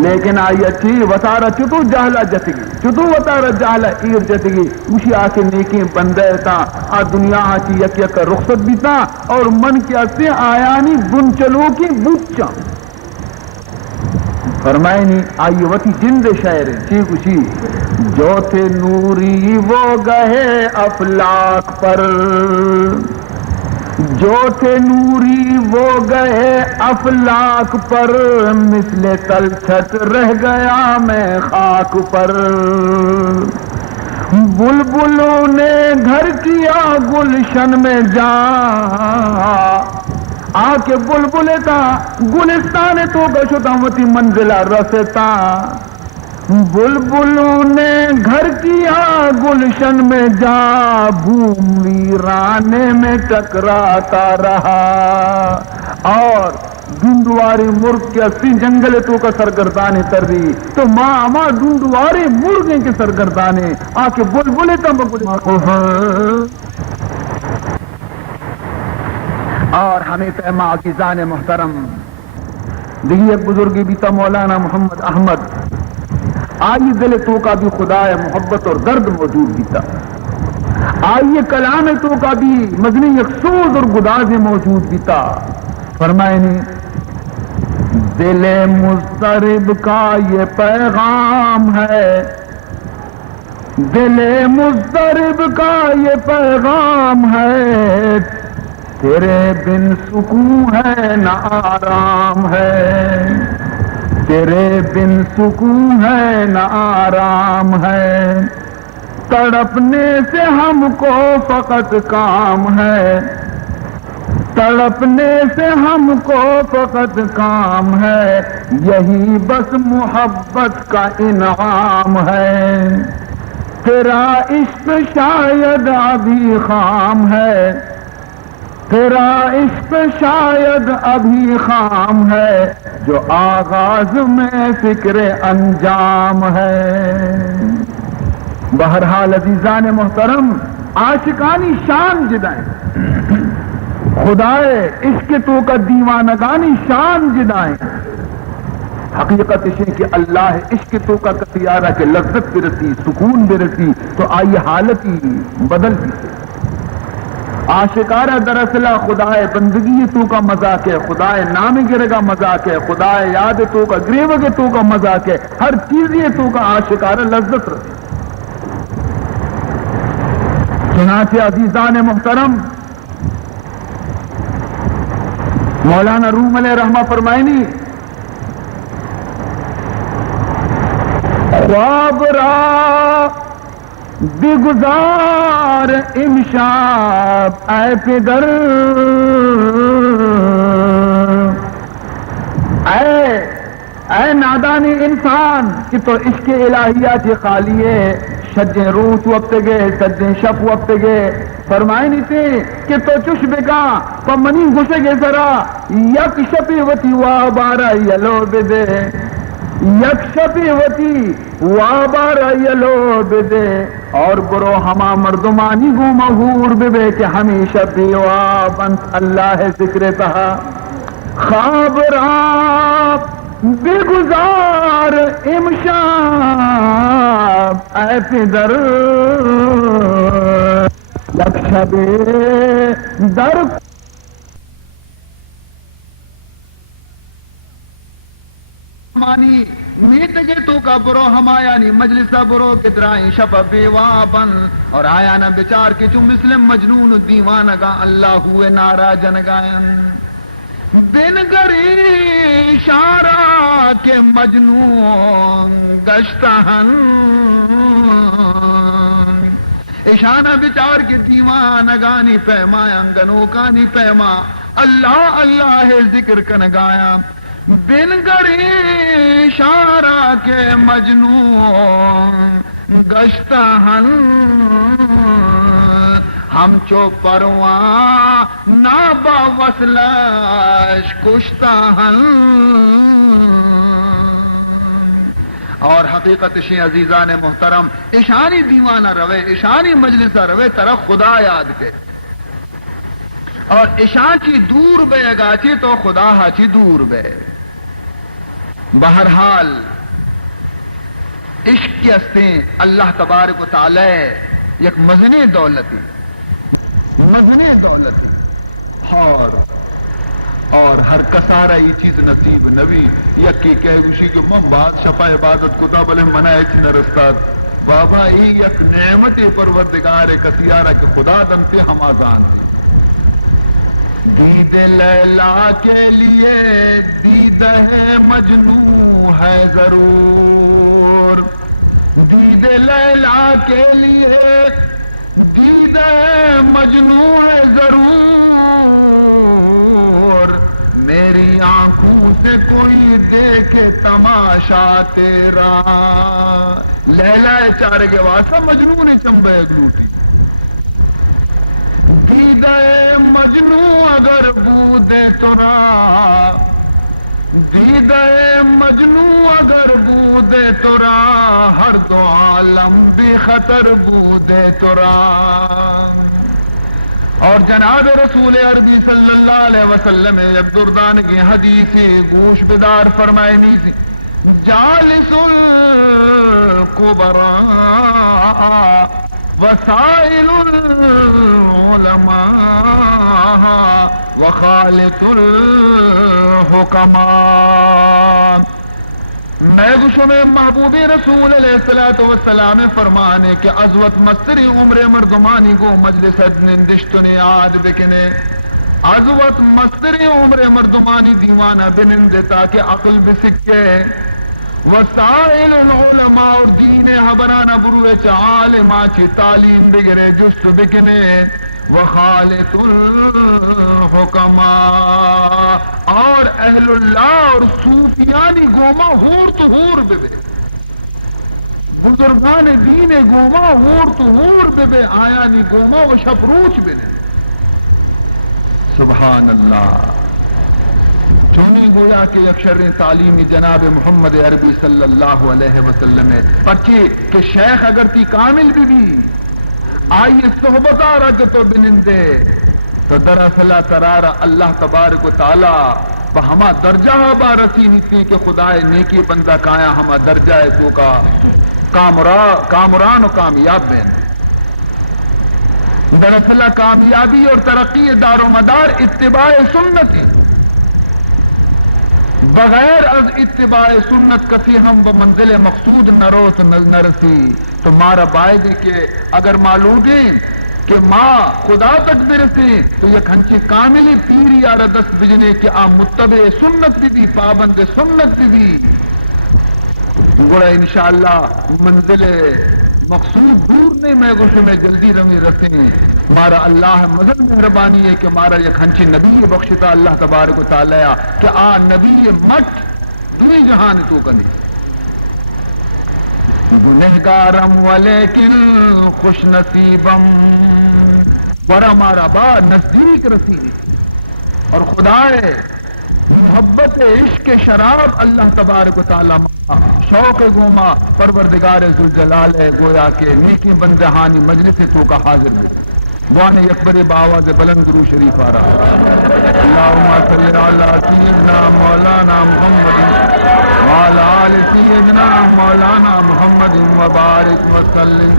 لیکن آئی تھی وطارہ چتو جہلا جتی چتو وطارہ جہلا یہ جتی اسی آکے نیکی بندے تھا آ دنیا آجی یکیت رخصت بھی تھا اور من کیا سے آیانی بن چلو کی بچا فرمائیں آئی وقت جلد شہر کی جو تھے نوری وہ گئے افلاک پر جو تھے نوری وہ گئے افلاک پر مثل تلچھٹ رہ گیا میں خاک پر بلبلوں نے گھر کیا گلشن میں جا آکے بلبلے کا گلستان تو بشدامتی منزلہ رستا بلبلوں نے گھر کیا گلشن میں جا ویرانے میں کتراتا رہا اور دندواری مرغ کے اسی جنگل تو کا سرگردانی تری تو ماں دندواری مرغ کے سرگردانی آکے بلبلے کا اور ہمیں احمد کسان محترم دیگر بزرگی بیتا مولانا محمد احمد آئی دل تو کا بھی خدا محبت اور درد موجود بیتا آئیے کلام تو کا بھی مدنی یخصوص اور گداز موجود تھا فرمائیں دل مضطرب کا یہ پیغام ہے، دل مضطرب کا یہ پیغام ہے، تیرے بن سکون ہے نہ آرام ہے، تیرے بن سکون ہے نہ آرام ہے، تڑپنے سے ہم کو فقط کام ہے، تڑپنے سے ہم کو فقط کام ہے، یہی بس محبت کا انعام ہے، تیرا عشق شاید ابھی خام ہے، تیرا عشق شاید ابھی خام ہے، جو آغاز میں ذکر انجام ہے۔ بہرحال عزیزان محترم، عاشقانی شان جدائیں، خدائے عشق تو کا دیوانگانی شان جدائیں، حقیقت اس کہ اللہ عشق تو کا پیارا کہ لذت بھی رسی، سکون بھی رسی، تو آئیے حالت بھی بدل گئی۔ عاشقارہ دراصل خدائے بندگی تو کا مذاق ہے، خدائے نام گرے کا مذاق ہے، خدائے یاد تو کا دیو کے تو کا مذاق ہے، ہر چیز یہ تو کا عاشقارہ لذت رسی۔ چنانچہ عزیزان محترم، مولانا روم علیہ رحمہ فرمائیں گی خواب را گزار انجاب اے فدر، اے نادانی انسان کہ تو اس کے الہیہ کے خالی ہے، سچے روز وقت گئے، سچے شب وقت گئے، فرمائیں گے کہ تو چس بکا پمنی گھسے گے ذرا یک شپی وتی وابارا یلو دے، یک شپی وتی وابارا یلو دے، اور برو ہما مردمانی ہو مہور دے کہ ہمیشہ پیوابن اللہ ذکر کہا خواب راب سے گزار امشاب ایسے در لکشا دے در مانی میت کے تو کا برو ہمایا نی مجلسہ برو کے درائیں شپ بیوابن، اور آیا نا بیچار کے چو مسلم مجنون دیوانگا اللہ ہوئے نارا جنگائن، بن گری شارا کے مجنون گشتہن، اشانہ بیچار کے دیوانگانی پیما انگنوکانی پیما اللہ اللہ ذکر کنگایا، بن گری شارا کے مجنون گشتہن، ہم چو پرواں نابا وصلش کشتہن۔ اور حقیقت شی عزیزان محترم، اشانی دیوانہ روے، اشانی مجلسہ روے ترہ خدا یاد کے، اور اشان چی دور بے اگاچی تو خدا ہاچی دور بے۔ بہرحال عشق کی ہستیں اللہ تبارک و تعالی یک مزنے دولتی اور ہر کسارہ یہ چیز نصیب نبی یکی کہہ گوشی کہ من بات شفا عبادت کتا بلے منع اچ نرستاد بابا ای یک نعمت پروردگار کسیارہ کہ خدا دنتے ہم آزان تھی۔ دید لیلا کے لیے دید ہے مجنوں ہے ضرور، دید لیلا کے لیے دید ہے مجنوں ہے ضرور، میری آنکھوں سے کوئی دیکھے تماشا تیرا۔ لیلا چارے کے واسطہ مجنوں نے چمبے گلوٹی، دیدے مجنوں اگر بودے ترا، دیدے مجنوں اگر بودے ترا، ہر دو عالم بھی خطر بودے ترا۔ اور جناب رسول عربی صلی اللہ علیہ وسلم یک دردان کی حدیث گوش بدار فرمائنی سی، جالس القبراء وسائل العلماء وخالط الحکماء. میں گوشم محبوب رسول علیہ الصلوۃ والسلام فرمانے کہ عزوت مستری عمر مردمانی کو مجلس نندشتنے آد بکنے عزوت مستری عمر مردمانی دیوانہ بنندے تاکہ عقل بسکے. وسائل العلماء اور دین حبرانہ بروے عالماں چی تعلیم بگرے جست بکنے. وخالط الحکماء اور اہل اللہ اور صوفیانی گوما ہور تو ہور بے بے بزرگان دین گوما ہور تو ہور بے بے آیانی گوما و شپروچ بے نے. سبحان اللہ. چونی گویا کہ اکشر تعلیمی جناب محمد عربی صلی اللہ علیہ وسلم پرچی کہ شیخ اگر تی کامل بھی آئیے صحبتہ رکھتو بنندے تو دراصلہ ترارا اللہ تبارک و تعالی ہما درجہ با رسی نیتی کہ خدا نیکی بندہ کایا ہما درجہ ہے تو کا کامران و کامیاب بین. دراصلہ کامیابی اور ترقی دار و مدار اتباع سنت ہے. بغیر از اتباع سنت کسی ہم بمنزل مقصود نہ رو تو نہ رسی. تو مارا باعث کہ اگر معلوم ہے کہ ماں خدا تک برسے تو یہ کھنچی کاملی پیری یا دست بجنے کہ آ متبع سنت بھی پابند سنت بھی گوڑا انشاءاللہ منزل مقصود دور نہیں میں گوشوں میں جلدی رمی رسیں. مارا اللہ مزل مہربانی ہے کہ مارا یہ کھنچی نبی بخشتا اللہ تبارک و تعالی کہ آ نبی مٹ دوئی جہان تو کنی گنہگارم ولیکن خوش نصیبم بڑا مارا با نزدیک رسی اور خدائے محبت عشق شراب اللہ تبارک و تعالی شوق گوما پروردگار ذوالجلال ہے گویا کہ نیکی بندہانی مجلس تو کا حاضر بھی بوانے اکبر باواز بلند درود شریف آ رہا. اللہم صلی علی سیدنا مولانا محمد وعلی آل سیدنا مولانا محمد وبارک وسلم.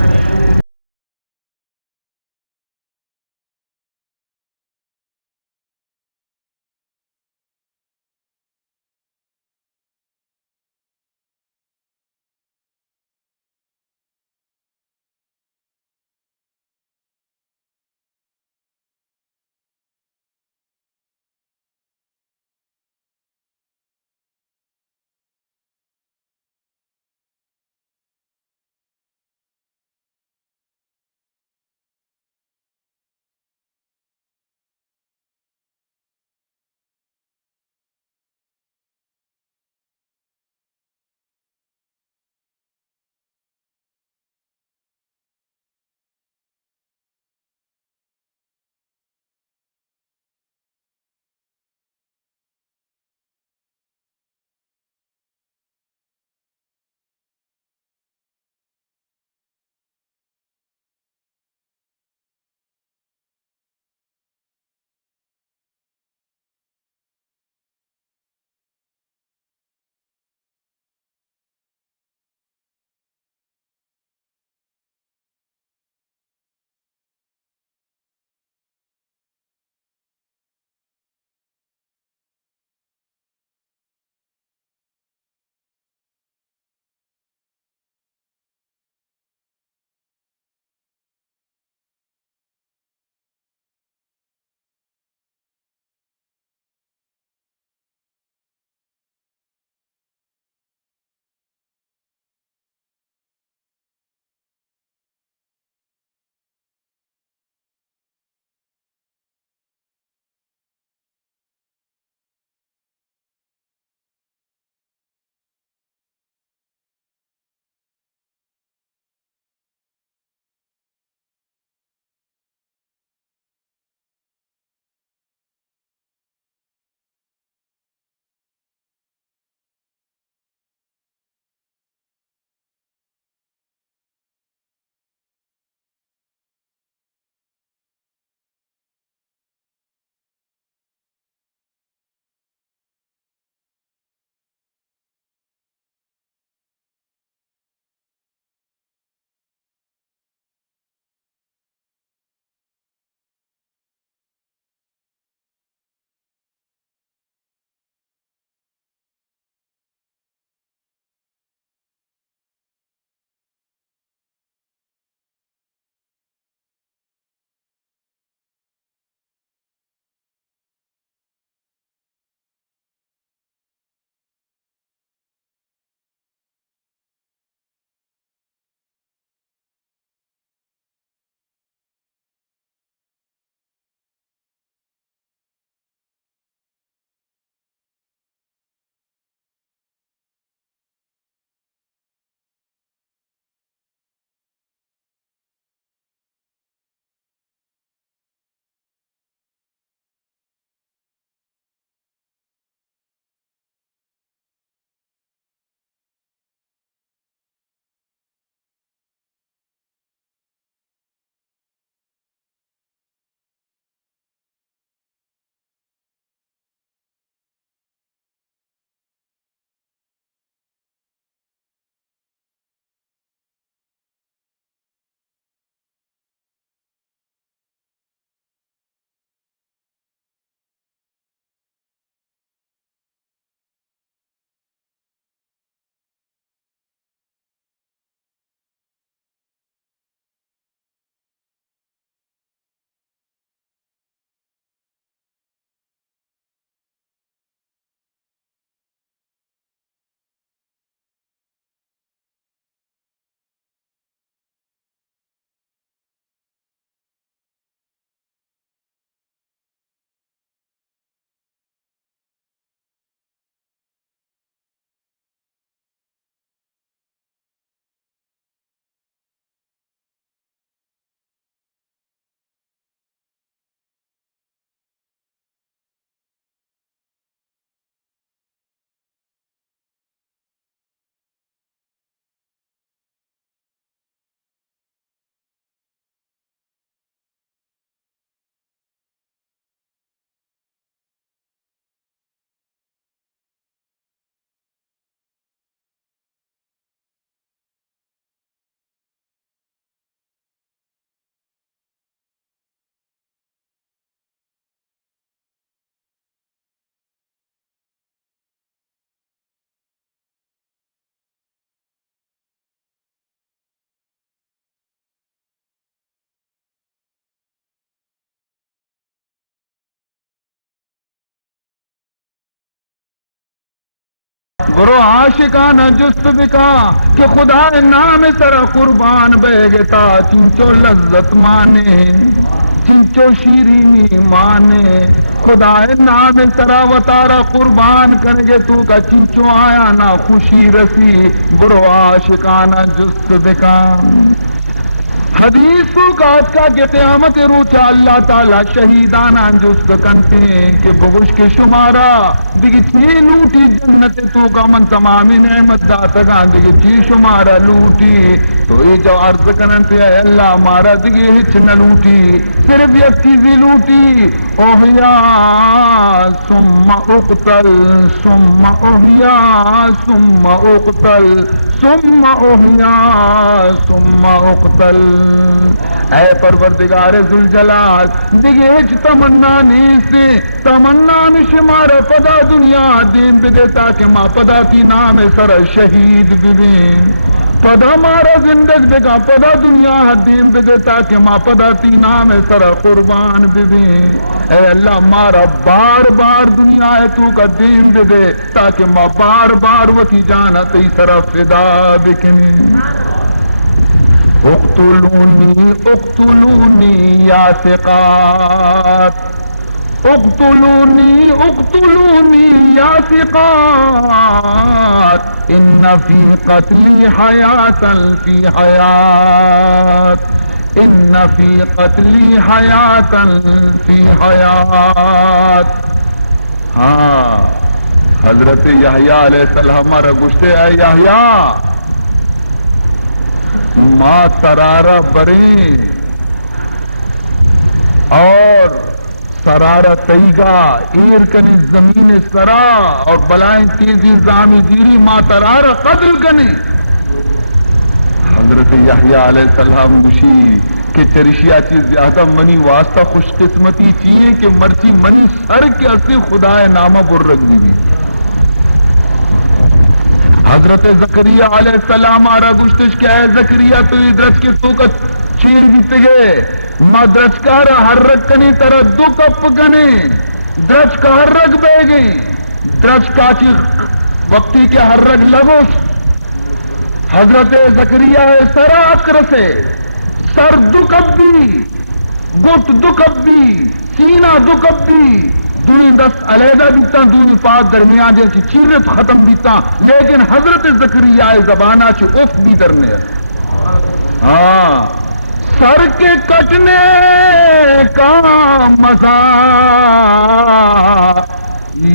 برو عاشقانہ جست بکا کہ خدا نام سر قربان بیگتا چنچو لذت مانے چنچو شیرینی مانے خدا نام سرا وطارا قربان کرگے تو کا چنچو آیا نہ خوشی رسی برو عاشقانہ جست بکا حدیث کو کات کا کہ قیامت روچا اللہ تعالی شہیدانہ جست کنتے ہیں کہ بغش کے شمارا دیکھ چی لوٹی جنت تو کا من تمامی نعمت داتگاں دیکھ چی شمارا لوٹی تو یہ جو عرض کنتے ہیں اللہ مارا دیکھ ہچ نہ لوٹی صرف یک چیزی لوٹی اوہیا ثم اقتل ثم اوہیا ثم اقتل ثم اوہیا ثم اقتل اے پروردگار ذوالجلال دیگه ہچ تمنا نہیں سے تمنا نشمار پدا دنیا دین بدے تاکہ ما پدا تی نام سر شہید ببین پدا مارا زندگ بگا پدا دنیا دین بدے تاکہ ما پدا تی نام سر قربان ببین اے اللہ مارا بار بار دنیا ہے تو کا دین بدے تاکہ ما بار بار وتی جانا تی سر فدا بکنی اقتلونی اقتلونی یا ثقات اقتلونی اقتلونی یا ثقات ان فی قتلی حیاتا فی حیات ان فی قتلی حیاتا فی حیات. ہاں حضرت یحییٰ علیہ السلام ہمارا گشتے ہے یحییٰ ما ترارہ بری اور سرارہ تیگا ایر کنی زمین سرا اور بلائیں تیزی زامی دیری ما ترارہ قدر کنی. حضرت یحییٰ علیہ السلام گوشی کہ چرشیا چیز زیادہ منی واسطہ خوش قسمتی چیئے کہ مرچی منی سر کے اسی خدا نامہ بر رکھ دی. حضرت زکریا علیہ السلام آرہ گشتش کیا ہے زکریا تو درچ کے تو کا چیر بیتے گئے ما درچ کا رہا ہر رک کنی ترہ دو کپ کنی درچ کا ہر رک بے گئی درچ کا چی وقتی کے ہر رک لگوش. حضرت زکریا سر اکر سے سر دو کپ دی گٹ دو کپ دی سینہ دو کپ دی دونی دس علیحدہ بیتا دونی پاک درمیان جیسی چیرت ختم بیتا لیکن حضرت زکریا زبانہ چو اف بھی درنے. ہاں سر کے کٹنے کا مزہ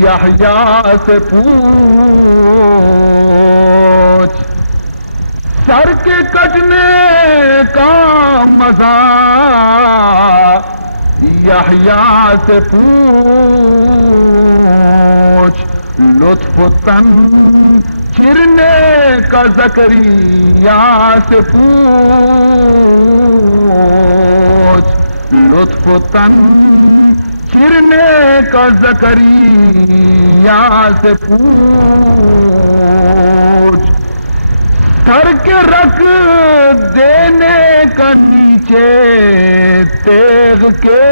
یحییٰ سے پوچھ سر کے کٹنے کا مزہ یحییٰ سے پوچھ لطف تن چرنے کا زکریا سے پوچھ لطف تن چرنے کا زکریا سے پوچھ سر کے رکھ دینے کا نیچے تیغ کے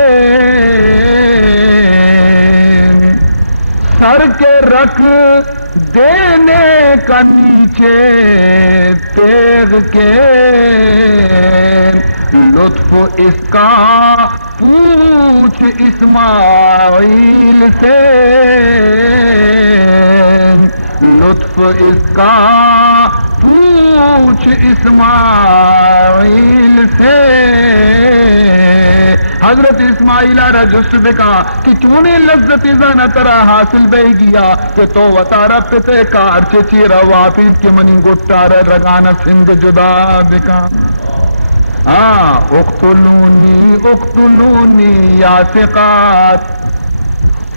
سر کے رکھ دینے کا نیچے تیغ کے لطف اس کا پوچھ اسماعیل سے لطف اس کا پوچھ اسماعیل سے. حضرت اسماعیل رجس بکا کہ تو نے لذت زن ترا حاصل بے گیا کہ تو وطارہ پتے کار چچی روافید کے منی گٹار رگانا سندھ جدا بکا. اقتلونی اقتلونی یا ثقات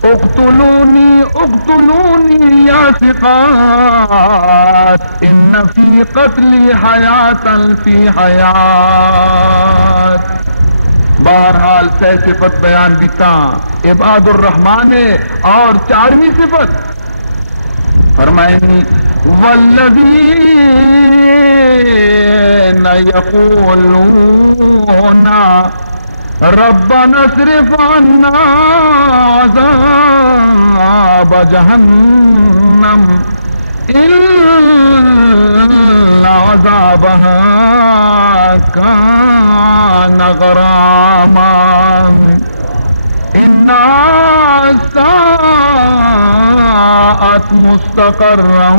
اقتلونی اقتلونی یا ثقات ان فی قتلی حیاتا فی حیات. بہرحال سے صفت بیان بیتا عباد الرحمن اور چارمی صفت فرمائیں والذین یقولون ربنا اصرف عنا عذاب جہنم إن عذابها كان غراما إنها ساءت مستقرا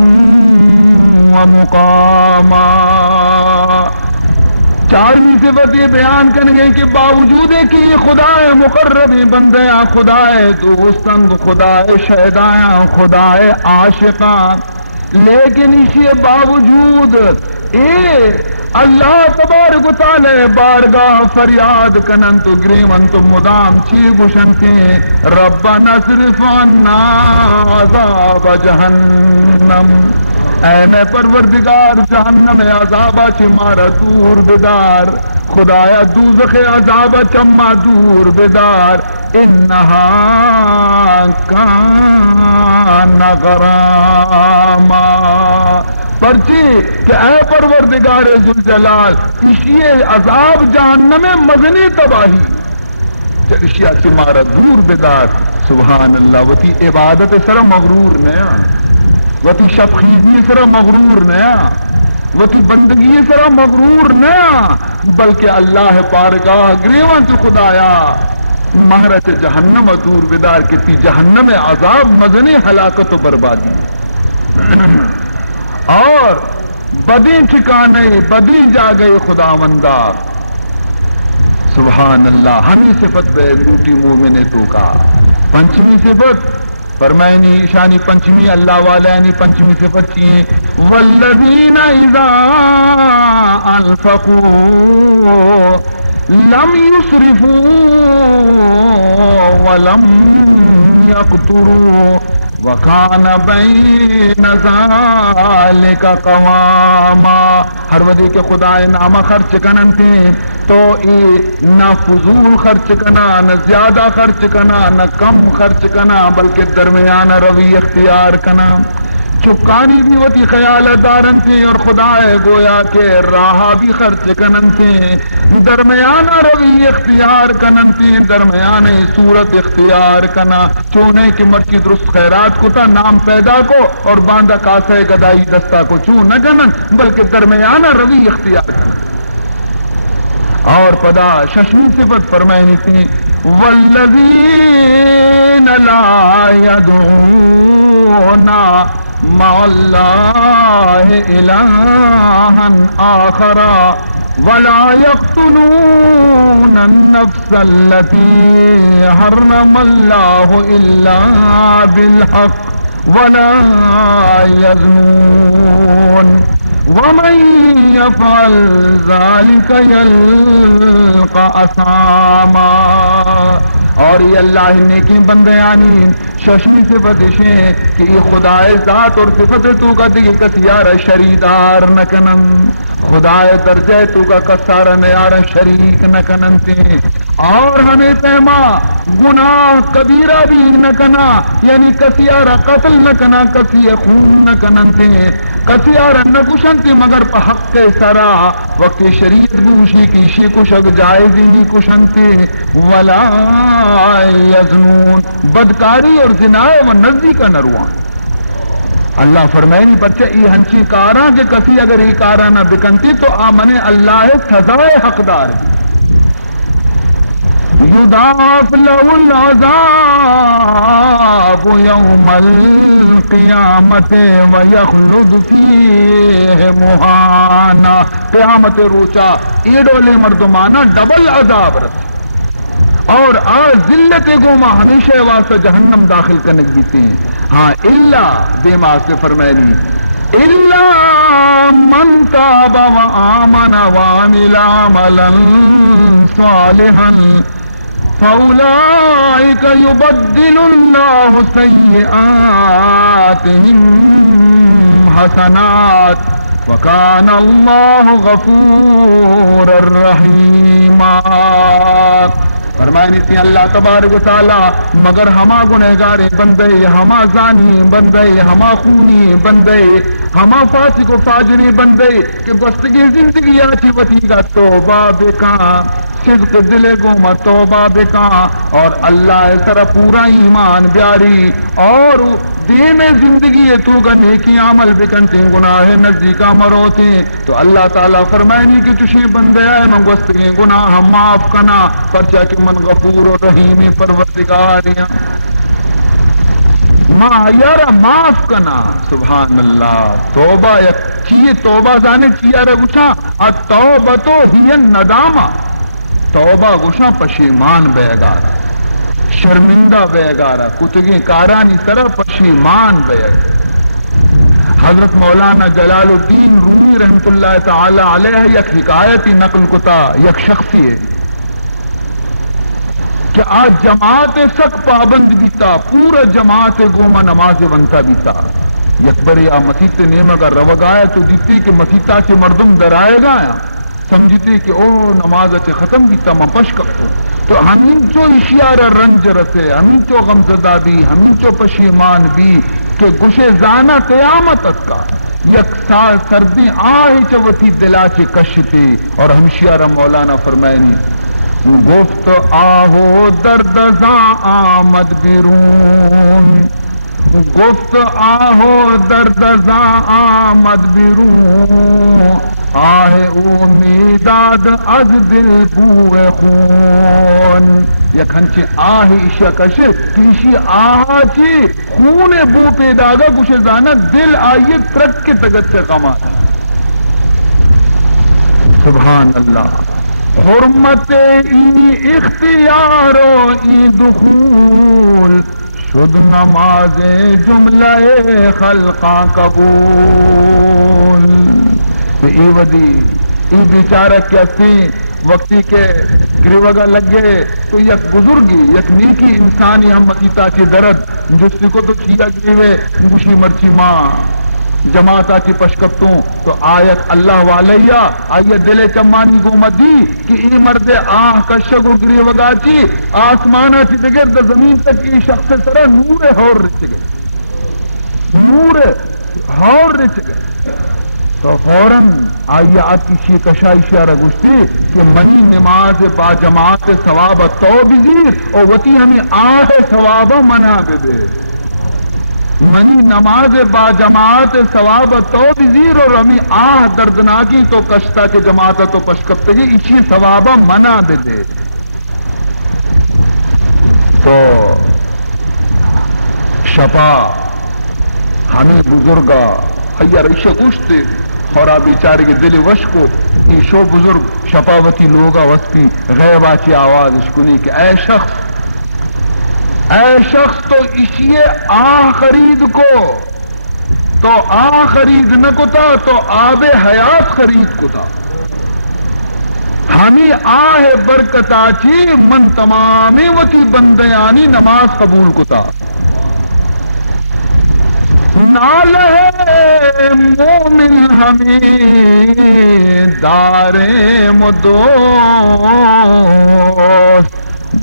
ومقاما. چارویں صفت یہ بیان کرنے گئے کہ باوجود کہ یہ خدائے مقرب بندیاں، خدائے دوستنگ، خدائے شہدایاں، خدائے عاشقاں، لیکن اس کے باوجود اے اللہ تبارک و تعالی بارگاہ فریاد کنن تو گریمن تو مدام چی گوشنتے ربنا اصرف عنا عذاب جہنم، اے میں پروردگار جہنم عذابہ چمارا دور بدار، خدایا دوزخ عذابہ چما دور بدار، انہا کان غراما. پرچی کہ اے پروردگار ذوالجلال اشیے عذاب جہنم مزنی تباہی اشیاء چمارا دور بدار. سبحان اللہ. وتی عبادت سر مغرور نیا، وتی شبخیزی سر مغرور نیا، وتی بندگی سر مغرور نیا، بلکہ اللہ پارگاہ گریوان تو خدایا مہرچ جہنم دور بدار کتی جہنم عذاب مزنی ہلاکت و بربادی اور بدی ٹھکانے بدی جا گئے خداوندہ. سبحان اللہ. ہمیں صفت بے لوٹی مومن تو کا. پنچمی صفت فرمائنی شانی پنچمی اللہ والا یعنی پنچمی صفت چیئے والذین اذا انفقوا لم يسرفوا ولم يقتروا وَكَانَ بَيْنَ ذَلِكَ قَوَامًا. ہر ودی کے خدا نامہ خرچ کنن تھے تو نہ فضول خرچ کنا، نہ زیادہ خرچ کنا، نہ کم خرچ کنا، بلکہ درمیانہ روی اختیار کنا. چکانی بھی وتی خیال دارن تھے اور خدا گویا کے راہا بھی خرچ کنن تھے، درمیانہ روی اختیار کنن تھے، درمیانے صورت اختیار کنا. چونے کی مرچی درست خیرات کو تا نام پیدا کو اور باندھا کاسے گدائی دستا کو چون نہ کنن بلکہ درمیانہ روی اختیار کنن. اور پدا ششمی صفت فرمائنی تھی والذین لا يدعون مع اللہ الہا آخر ولا يقتلون النفس التي حرم الله إلا بالحق ولا يزنون ومن يفعل ذلك يلقى أثاما. اور یہ اللہ نیکی بندیانی ششی صفت شیں کہ یہ خدای ذات اور صفت تو کا دیکھ کسیار شریدار نکنن، خدای درجہ تو کا کسار نیار شریک نکنن تے. اور ہمیں پیما گناہ کبیرہ بھی نکنا یعنی کسیارہ قتل نکنا، کسی خون نکنن تے، کسیارہ نکشن تے مگر پا حق کے سرا وقت شریعت گوشی کی شی کشک جائزی ہی کشن تے. ولا یزنون بدکاری اور زنائے و نزدی کا نروان. اللہ فرمائنی بچے ای ہنچی کاراں کے کسی اگر ای کاراں نہ بکنتی تو آمنے اللہ سزائے حقدار بھی. یضاعف له العذاب یوم القیامت ویخلد فیہ مہانا. قیامت روچا ایڈولے مردمانا ڈبل عذاب رس اور آج ذلت گوما ہمیشہ واسطہ جہنم داخل کرنے دیتے ہیں. ہاں اللہ دیما سے فرمائنی الا من تاب وآمن وعمل عملا صالحا فأولئك يبدل الله سيئاتهم حسنات وكان الله غفورا رحيما. فرمائنی تھی اللہ تبارک و تعالی مگر ہما گنہگار بندے، ہما زانی بندے، ہما خونی بندے، ہما فاسق و فاجری بندے کہ بستگی زندگی آتی وتی گا توبہ بکا صدق دل گو توبہ بکا اور اللہ سر پورا ایمان بیاری اور دے میں زندگی تو کا نیکی عمل بکنتے گناہ نزدیکا مروتے تو اللہ تعالیٰ فرمائنی کہ تشی بندے آئے منگوستگی گناہ معاف کنا پرچا کہ من غفور و رحیم پروردگاریاں یارا معاف کنا سبحان اللہ توبہ چیئے توبہ زانے چیئے رگوشا التوبتو ہی الندامہ توبہ گوشا پشیمان بیگارا شرمندہ بیگارا کتگیں کارانی طرح پشیمان بیگارا حضرت مولانا جلال الدین رومی رحمت اللہ تعالی علیہ یک حکایتی نقل کتا یک شخصی ہے کہ آج جماعت سک پابند بیتا پورا جماعت گوما نماز بنتا بیتا یک بری آ مسیط نیمہ کا روگ آیا تو دیتی کہ مسیطہ سے مردم درائے گا آیا سمجھتے کہ او نماز سے ختم بیتا میں پش کرتا تو ہمیں چو اشیار رنج رسے ہمیں چو غمزدہ بھی ہمیں چو پشیمان بھی کہ گشے زانا قیامت کا یک سال سردی آئی چوتی دلا چے کشتے اور ہمشیارہ مولانا فرمائنی گفت آہو درد زاں آمد بیرون گفت آہو درد زاں آمد بیرون آہ امیداد از دل بوئے خون یک ہنچے آہ اشیا کشے کشی آہا چی خون بو پیدا گا کچھ زانا دل آئیے ترک کے تگت سے کمانا سبحان اللہ حرمت ای اختیار و ای دخول شد نماز جملہ خلقاں قبول ای ودی ای بیچارہ کیسی وقتی کے گریوگا لگ گئے تو یک بزرگی یک نیکی انسانی ہم مقیتا کی درد جس کو تو چیا گریوے گوشی مرچی ماں جماعتا چی پشکپتوں تو آیت اللہ والیہ آیت دل چمانی کو مدی کہ ای مرد آہ کشگو گری وگا چی آسمانا چی دگر دا زمین تک ای شخص سرا نور ہور رچ گئے نور ہور رچ گئے تو فوراً آئیہ آتی شی کشائی شیارہ گشتی کہ منی نماز با جماعت ثواب تو بزیر اور وطی ہمیں آہ ثواب منا دے دے منی نماز با جماعت ثواب تو بزیر اور ہمیں آہ دردناکی تو کشتا کے جماعت تو پشکپتے گی اسی ثواب منا دے دے تو شپا ہمیں بزرگا حیا رشہ گوشتے اور آپ بیچارے کے دل وش کو یہ شو بزرگ شپاوتی لوگا وستی غیبا چی آواز اشکنی کہ اے شخص تو اسیے آہ خرید کو تو آہ خرید نہ کتا تو آب حیات خرید کتا ہمیں آہ برکتا چی من تمامی وتی بندیانی نماز قبول کتا نال ہے مومن ہمیں دارے مدوست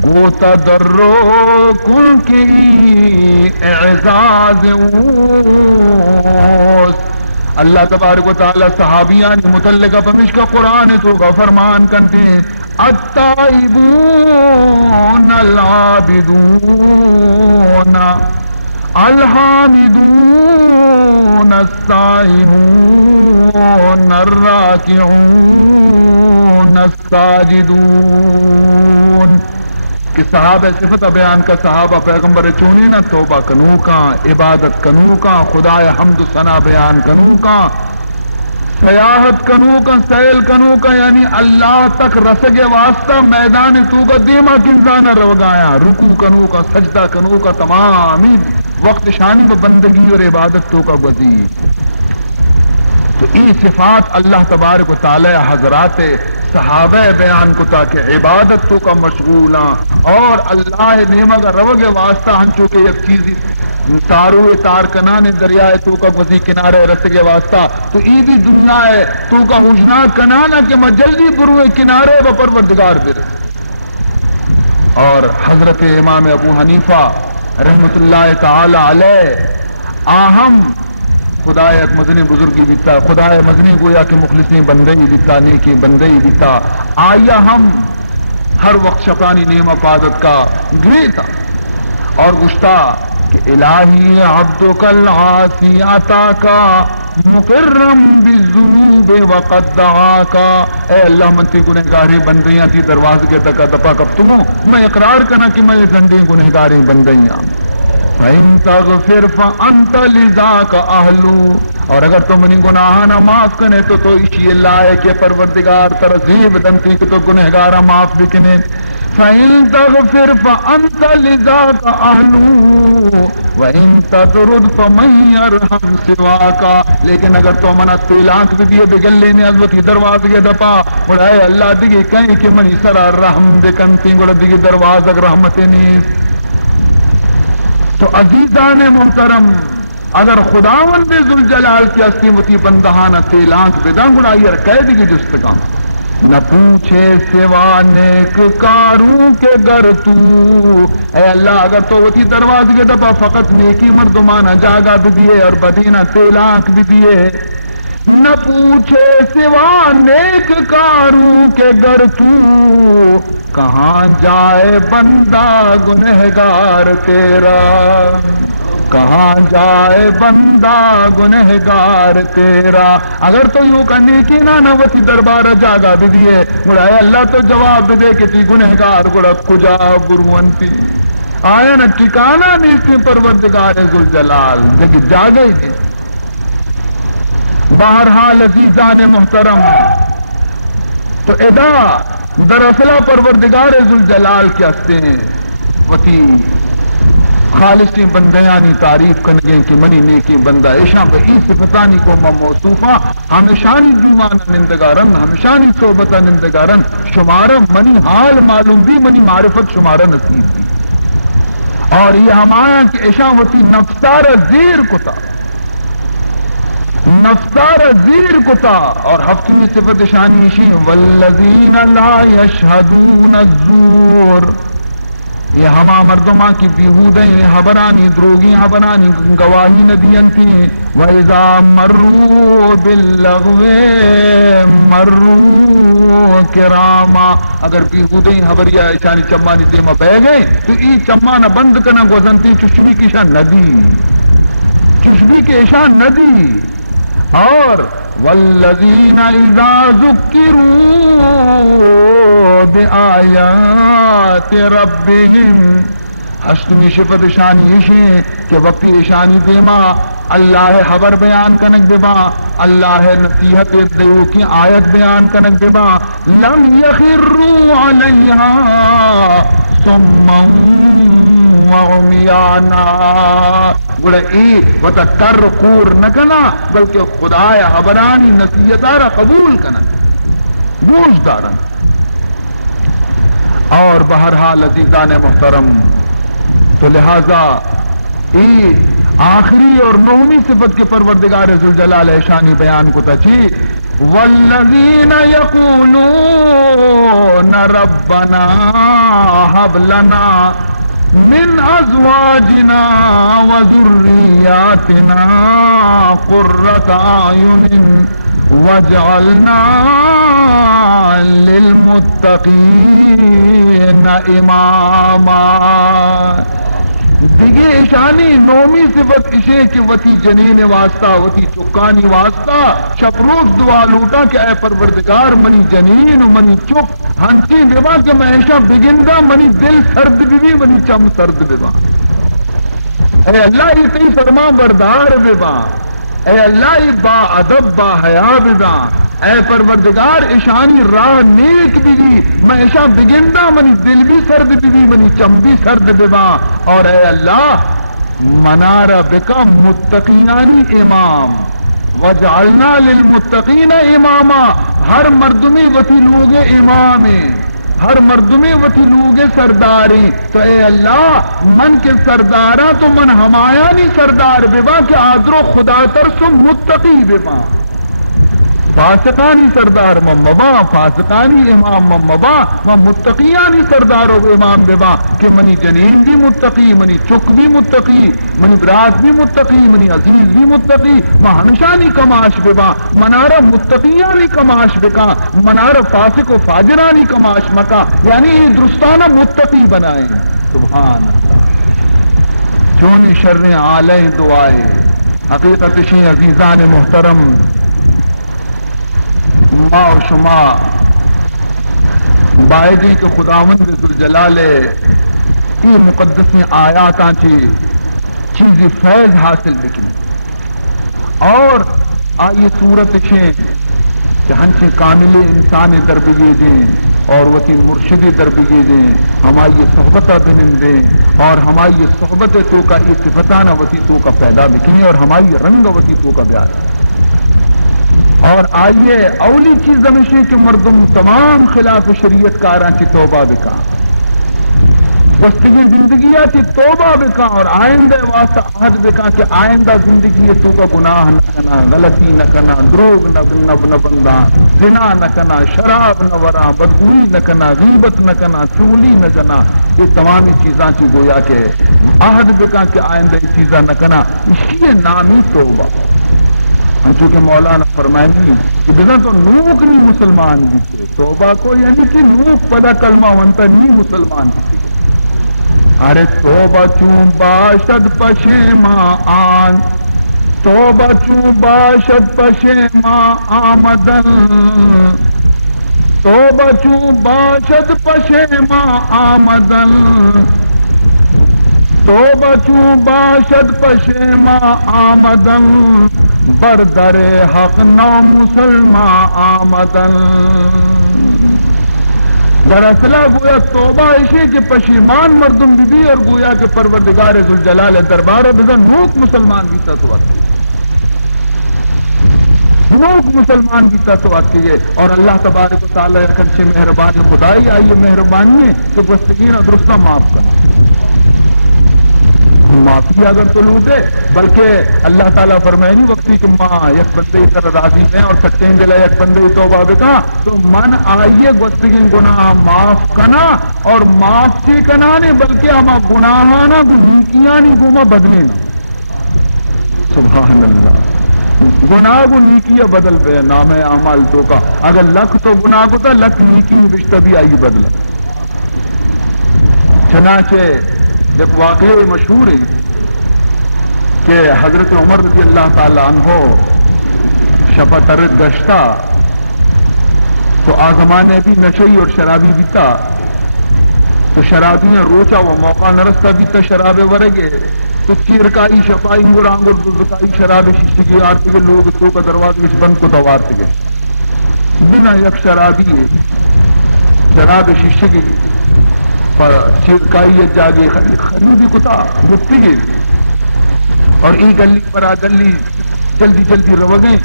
گوتا درو کل کی اعزاز اوست اللہ تبارک و تعالی صحابیان متعلقہ پمشکہ قرآن تو کا فرمان کرتے ہیں التائبون العابدون الحامدون السائحون الراکعون الساجدون کہ صحابہ صفت بیان کا صحابہ پیغمبر چونی نہ توبہ کنو کا عبادت کنو کا خدا حمد و ثنا بیان کنو کا سیاحت کنو کا سیل کنو کا یعنی اللہ تک رسگ واسطہ میدان تو کا دیما کنزانہ روگایا رکوع کنو کا سجدہ کنو کا تمامی وقت شانی و بندگی اور عبادت تو کا وزیر تو ای صفات اللہ تبارک و تعالی حضرات صحابہ بیان کو تاکہ عبادت تو کا مشغولاں اور اللہ نیمہ کا روگ واسطہ ہنچو کے یک چیزی تارو تار کنانے دریائے تو کا وزی کنارے رسگے واسطہ تو ای بھی دنیا ہے تو کا حجنا کنانا کہ میں جلدی بروے کنارے و پروردگار در اور حضرت امام ابو حنیفہ رحمت اللہ تعالی علیہ آہم خدای مدنی بزرگی بیتا خدای مدنی گویا کہ مخلصی بندے ہی بیتا نیکی بندے ہی بیتا آیا ہم ہر وقت شفانی نیم افادت کا گرے تھا اور گشتا کہ الہی عبدک العاصی عطا کا مقرم بالذنوب وقد دعاکا، اے اللہ منتی گنہگاری بندیاں تھی دروازے کے دکا دپا کب تمہوں میں اقرار کرنا کہ میں زندگی گنہگاری بندیاں فَإِن تَغْفِرْ فَأَنْتَ لِذَاكَ أَهْلُ، اور اگر تم منی گناہ نہ معاف کنے تو اسی لائے کہ پروردگار ترزیب دنتی کہ تو گنہگارہ معاف بکنے فَإِن تَغْفِرْ فَأَنْتَ لِذَاكَ أَهْلُ وَإِن تَطْرُدْ فَمَن يَرْحَمْ سِوَاكَ، لیکن اگر تو منا تیلاک بھی دیے بگل لینے ازوتی دروازے کے دپا بڑا اے اللہ دیگی کہیں کہ منی سرا رحم بکنتی گوڑا دیگی دروازہ رحمت نیس۔ تو عزیزان محترم اگر خداوند ذوالجلال کی اسیمتی بندہانہ تیلاک بدن گڑا یہ قید کی جستکام نہ پوچھے سوا نیک کاروں کے گر تو، اے اللہ اگر تو وہ تھی دروازے کے دفعہ فقط نیکی مردمانہ جاگا بھی دیے اور بدینہ تیلاک بھی دیے، نہ پوچھے سوا نیک کاروں کے گر تو، کہاں جائے بندہ گنہگار تیرا، کہاں جائے بندہ گنہگار تیرا۔ اگر تو یوں کرنے کی نہ وتی دربار جاگا بھی دیے گڑا اے اللہ تو جواب دے کہ تی گنہگار گڑا کجا برونتی آیا نہ ٹھکانا نہیں پروردگار ذوالجلال لیکن جاگا ہی نہیں۔ بہرحال عزیزان محترم تو ادا دراصل پروردگار ذوالجلال کے ہستے ہیں وتی خالصی بندیانی تعریف کنگیں کہ منی نیکی بندہ ایشاں بئی صفتانی کو موصوفہ ہمیشانی دیوانہ نندگارن ہمیشانی صحبتہ نندگارن شمارہ منی حال معلوم بھی منی معرفت شمارہ نصیب بھی، اور یہ ہمایا کہ ایشاں وتی نفسار زیر کتا نفسار زیر کتا، اور ہفتنی صفت شانی شی والذین لا یشہدون الزور، یہ ہما مردماں کی بیہودیں حبرانی دروگی حبرانی گواہی ندین تھی وَإِذَا مَرُّوا بِاللَّغْوِ مَرُّوا کِرَامًا، اگر بیہودیں حبریہ ایشانی چمانی دیمہ بہ گئے تو ای چمانہ بند کرنا گوزنتی چشبی کی شان ندی، چشبی کے ایشان ندی، اور والذین اذا ذکروا بآیات ربهم، اشتمی شفت شانی ایشی کہ وقتی ایشانی دیما اللہ خبر بیان کنک دیما اللہ نصیحت دیو کی آیت بیان کنک دیما لم یخروا علیہا ثما وعمیانا، گوڑا ای وطا کر کور نکنا بلکہ خدای حبرانی نصیحتارا قبول کنا بوجھ دارن۔ اور بہرحال عزیزان محترم تو لہذا ای آخری اور نومی صفت کے پروردگار ذوالجلال شانی بیان کو تچی والذین یقولون ربنا هب لنا من ازواجنا وذریاتنا قرۃ اعین واجعلنا للمتقین اماما۔ دیگے اشانی نومی صفت اشے کہ وتی جنین واسطہ وتی چکانی واسطہ شپروز دعا لوٹا کہ اے پروردگار منی جنین و منی چک ہنسی بیوا کہ میں ایشا بگندہ منی دل سرد بھی منی چم سرد بیوا، اے اللہ یہ کئی فرما بردار بیوا، اے اللہ یہ با ادب با حیا بیوا، اے پروردگار اشانی راہ نیک بھی میں ایشا بگندہ منی دل بھی سرد بھی منی چم بھی سرد بیوا، اور اے اللہ منارا بکا متقینانی امام وجعلنا للمتقین اماما، ہر مردمی وتی لوگ امام ہر مردمی وتی لوگ سرداری، تو اے اللہ من کے سردارا تو من ہمایانی سردار بیوا کہ آدرو خدا ترسو متقی بیوا، فاسقانی سردار ممبا فاسقانی امام ممبا و متقیانی سردار و امام ببا کہ منی جنین بھی متقی منی چک بھی متقی منی برات بھی متقی منی عزیز بھی متقی ہنشانی کماش ببا منارہ متقیانی کماش بکا منارہ فاسق و فاجرانی کماش مکا یعنی درستانہ متقی بنائیں. سبحان اللہ. چون شر عالیں دعائے حقیقت شی عزیزان محترم ما و شما بائدی کہ خداوند ذوالجلال یہ مقدس آیات آنچی چیزی فیض حاصل بکنی اور آئی صورت چھیں کہ ہنچی کامل انسان دربگی دیں اور وتی مرشدی دربگی دیں ہماری صحبتہ بنن دیں اور ہماری صحبت تو کا یہ صفتانہ وتی تو کا پیدا بکنی اور ہماری رنگ وتی تو کا بیار. اور آئیے اولی چیز ہمیشہ کہ مردم تمام خلاف شریعت کاران کی توبہ بکا وسطی زندگیاتی توبہ بکا اور آئندہ واسطہ عہد بکا کہ آئندہ زندگی تو کا گناہ نہ کنا غلطی نہ کنا دروغ نہ بندہ زنا نہ کنا شراب نہ ورا بدگوئی نہ کنا غیبت نہ کنا چغلی نہ جنا یہ تمامی چیزاں کی گویا کہ عہد بکا کہ آئندہ یہ چیزاں نہ کنا اسی نامی توبہ. چونکہ مولانا فرمائیں گی کہ بزن تو نوک نہیں مسلمان بھی تھے توبہ کو یعنی کہ نوک پدا کلمہ ونتا نہیں مسلمان بھی تھے. ارے توبہ چون باشد پشیمان توبہ چون باشد پشیمان آمدن توبہ چون باشد پشیمان آمدن توبہ چون باشد پشیمان آمدن بردر حق نو مسلمان آمدن. دراصل گویا توبہ ایشی کہ پشیمان مردم بھی اور گویا کہ پروردگار ذوالجلال دربار بزن نوک مسلمان کی تطوات نوک مسلمان کی تطوات کیے اور اللہ تبارک و تعالی اکرچے مہربان خدائی آئیے مہربانی ہے کہ بستگین درستہ معاف کرنا معافی اگر تو لوٹے بلکہ اللہ تعالیٰ فرمائنی وقتی کہ ماں یک بندے طرح راضی میں اور سچے دلا یک بندے توبہ بکا تو من آئیے گستگین گناہ معاف کنا اور معاف چی کنا نہیں بلکہ ہما گناہانا نیکیانی گوما بدلینا. سبحان اللہ. گناہ کو نیکیہ بدل پہ نام اعمال تو کا اگر لکھ تو گناہ کو تھا لکھ نیکی بشتہ بھی آئی بدل. چنانچہ ایک واقعہ مشہور ہے کہ حضرت عمر رضی اللہ تعالی عنہ شپا ترک گشتا تو آزمانے بھی نشئی اور شرابی بھی تھا تو شرابی نے روچا وہ موقع نرستا بھی تھا شراب ورگے تو چیرکائی شپائی مرانگر دزکائی شراب شیشی کی آرتے کے لوگ تو کا دروازے کچھ بند کو توارتے گئے بنا یک شرابی ہے شراب شیشی کی چیرکائی جاگے خریدی کتا گفتی گئی اور ای گلی پر آ گلی جلدی جلدی روگیں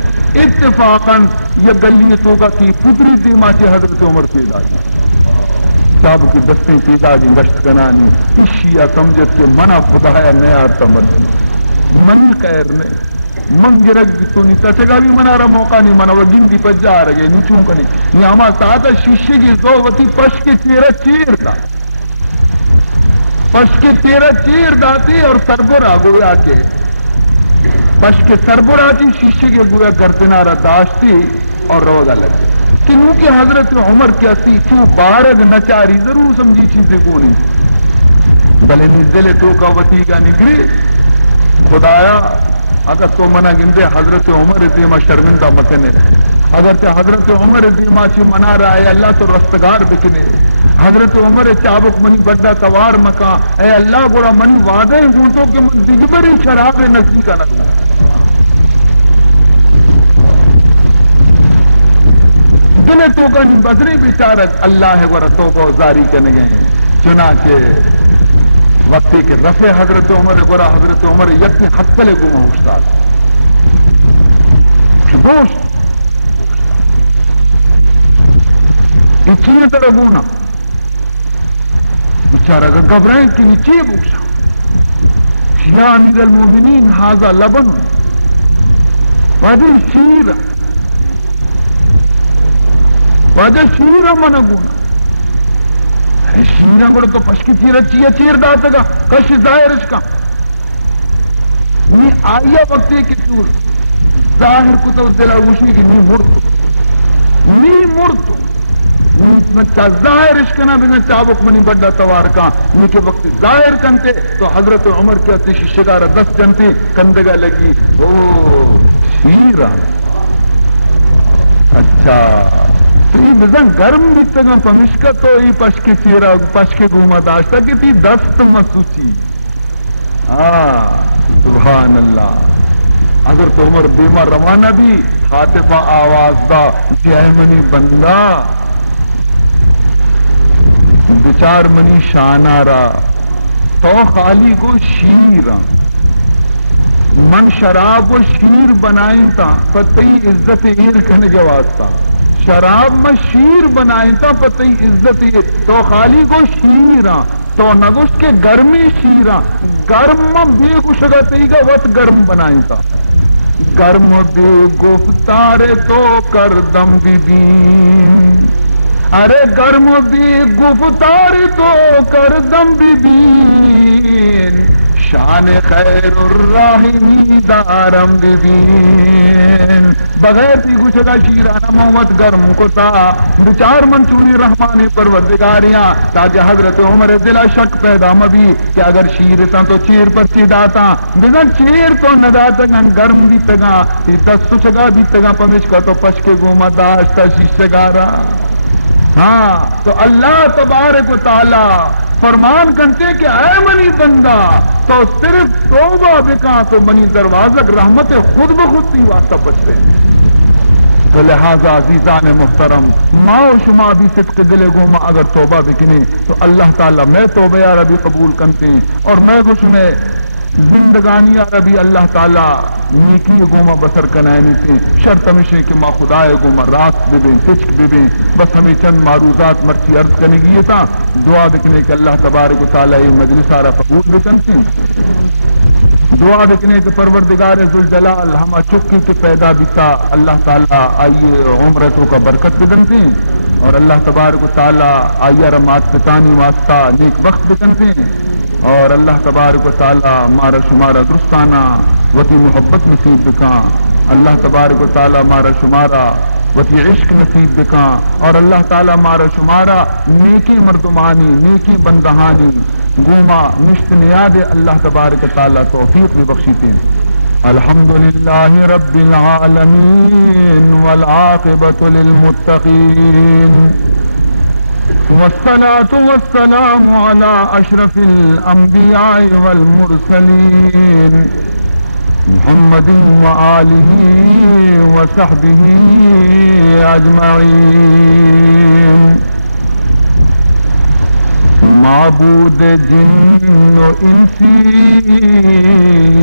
اتفاقاً یہ گلی تو کا کی پتری دیما سے حضرت عمر پیدا ہے صاحب کی دستیں پیدا جی گشت کنانی اشیا سمجھت کے منع خدایا نیا آرتا مرد منی خیر نے من گرگ بھی تو نہیں تسے گا بھی منا رہا موقع نہیں منا وہ گن دی پج جا رہے نیچوں کا نہیں یہ ہمارا ساتھ شیشے کی زووتی پش کے تیرہ چیر دا پش کے تیرہ چیر داتی اور سربرا گویا کے پش کے سربرا تھی شیشے کے گویا گردنارا داشتی اور روگا لگے کنوں کہ حضرت عمر کیا تھی کیوں بارگ نچاری ضرور سمجھی چیزیں کو نہیں بلے نزدل تو کا وطی کا نگری خدایا اگر تو منع گندے حضرت عمر دیما شرمندہ مکنے اگر تے حضرت عمر دیما چی منا رہا ہے اللہ تو رستگار بکنے حضرت عمر چابک منی بڑا توار مکا اے اللہ گورا منی وعدے گونٹوں کہ من دیگبری شراب نزدی کا نگو دلے تو کا جی بزری بیچارت اللہ ہے گورا تو کو زاری کرنے گئے چنانچہ وقتی کہ رفع حضرت عمر گورا حضرت عمر یکنی حق لے گو محوشتاد گوشت اچھیے طرح گونا بیچارہ کا گھبرائیں کہ نیچے بوشا یا امیر المومنین حاضر لبن وادی شیر واجہ شیرہ منگونا شیرہ گوڑا تو پشکی چیر داتا گا کش ظاہرش کا نی آیا وقتی کی چور ظاہر کو تو دل آگوشی کی نی مرتو نی ظاہرش کنا بنا چابک منی بڑا توار کا نی کے وقت ظاہر کنتے تو حضرت عمر کے اتشی شکارہ 10 جنتی کندگا لگی او شیرہ اچھا تو یہ بزن گرم بیتگا پمشکا تو یہ پشکی چیرہ پشکی گوما داشتا کہ تی دست مسوچی سبحان اللہ اگر تو عمر بیمار روانہ بھی حاطفہ آواز دا جے منی بندہ بچار منی شانارا تو خالی کو شیرہ من شراب و شیر بنائیں تا پتہی عزت ایر کہنے کے واسطہ شراب میں شیر بنائیں تا پتہی عزت ایر تو خالی کو شیرہ تو نگوشت کے گرمی شیرہ گرم بے گشگتی گا وقت گرم بنائیں تا گرم بے گفتار تو کردم بی بین ارے گرم بے گفتار تو کردم بی بین شان خیر الراحمی دارم ببین بغیر تی گوشگا شیرانہ محمد گرم کو تا بچار منچوری رحمانی پروردگاریاں تاکہ حضرت عمر دلا شک پیدا مبی کہ اگر شیرتا تو چیر پر چی داتا بزن چیر تو نداتا گا گرم بیتگا تی دس سچگا بیتگا پمشکا تو پشک گوما داشتا شیشگارا ہاں تو اللہ تبارک و تعالی فرمان کرتے کہ اے منی بندہ تو صرف توبہ بکا تو منی دروازہ رحمت خود بخود تی واسطہ پچھتے تو لہذا عزیزان محترم ما و شما بھی صدق دل گوما اگر توبہ بکنے تو اللہ تعالی میں توبہ یا ربی قبول کرتے ہیں اور میں کچھ میں زندگانی یا ربی اللہ تعالی نیکی گوما بسر کنائنی تھے شرط ہمیشہ کہ ما خدای گوما رات ببین تچک ببین بس ہمیں چند معروضات مرچی عرض کرنے گی تھا دعا بکنے کہ اللہ تبارک و تعالی مجلس آرہ قبول بکنتے دعا بکنے کہ پروردگار ذوالجلال ہما چکی کے پیدا بیتا اللہ تعالی آئیے عمرتوں کا برکت بکنتے اور اللہ تبارک و تعالی آئیے رمات پتانی واسطہ نیک وقت بکنتے اور اللہ تبارک و تعالی مارا شمارا درستانہ وتی محبت نصیب بکا اللہ تبارک و تعالی مارا شمارا وتی عشق نصیب بکا اور اللہ تعالی مارا شمارا نیکی مردمانی نیکی بندہانی گوما نشت نیاد اللہ تبارک و تعالی توفیق بھی بخشیتے الحمدللہ رب العالمین والعاقبۃ للمتقین والصلاة والسلام على أشرف الأنبياء والمرسلين محمد وآله وصحبه أجمعين معبود جن و انسی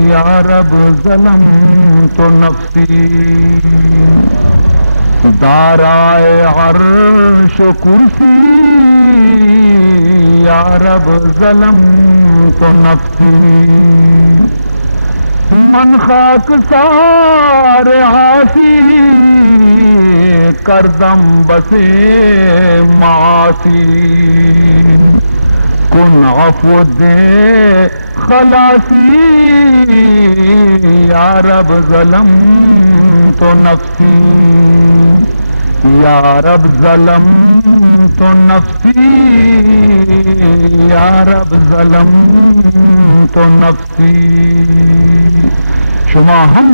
یا رب ظلمت نفسی دارائے عرش و کرسی یا رب ظلمت نفسی من خاک سار عاصی کردم بسے معاصی کن عفو دے خلاصی یا رب ظلمت نفسی یا رب ظلمت نفسی یا رب ظلمت نفسی شما ہم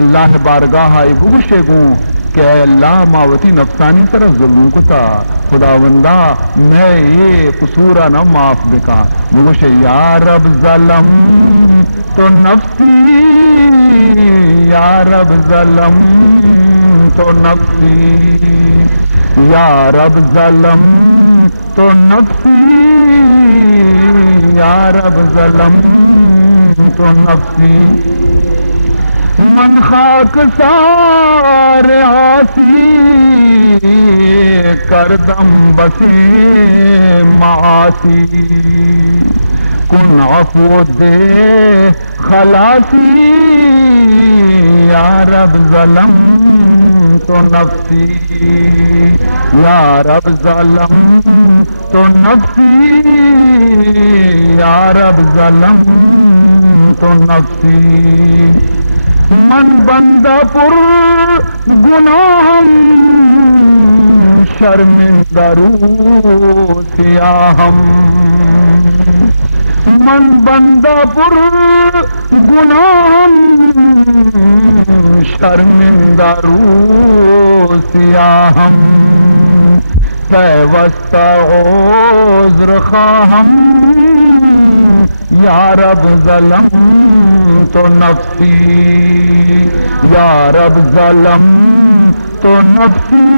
اللہ بارگاہ گوشے گوں کہ اے اللہ ماوتی نفسانی طرف ظلم کو تا خداوندہ میں یہ قصورہ نہ معاف بکا گوشے یا رب ظلمت نفسی یا رب ظلمت نفسی یا رب ظلمت نفسی یا رب ظلمت نفسی من خاک سار عاصی کردم بسے معاصی کن عفو دے خلاصی یا رب ظلمت تو نفسی یا رب ظلم تو نفسی یا رب ظلم تو نفسی من بندہ پر گناہم شرمندہ روسیاہم من بندہ پر گناہم شرمندہ روسیاہم پیوستہ عذر خواہم یا رب ظلم تو نفسی یا رب ظلم تو نفسی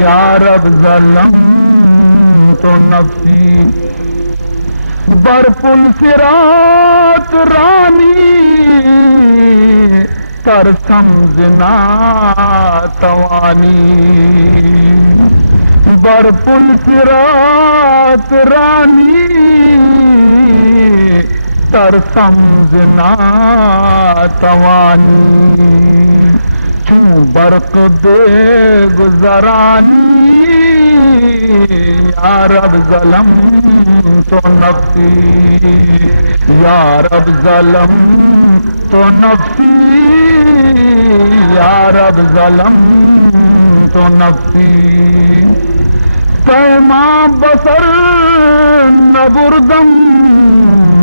یا رب ظلم تو نفسی بر پل صراط رانی ترسم زنا توانی بر پل صراط رانی ترسم زنا توانی چوں برق دے گزرانی یا رب ظلم تو نفسی یا رب ظلم تو نفسی یا رب ظلم تو نفسی پیما بسر نبردم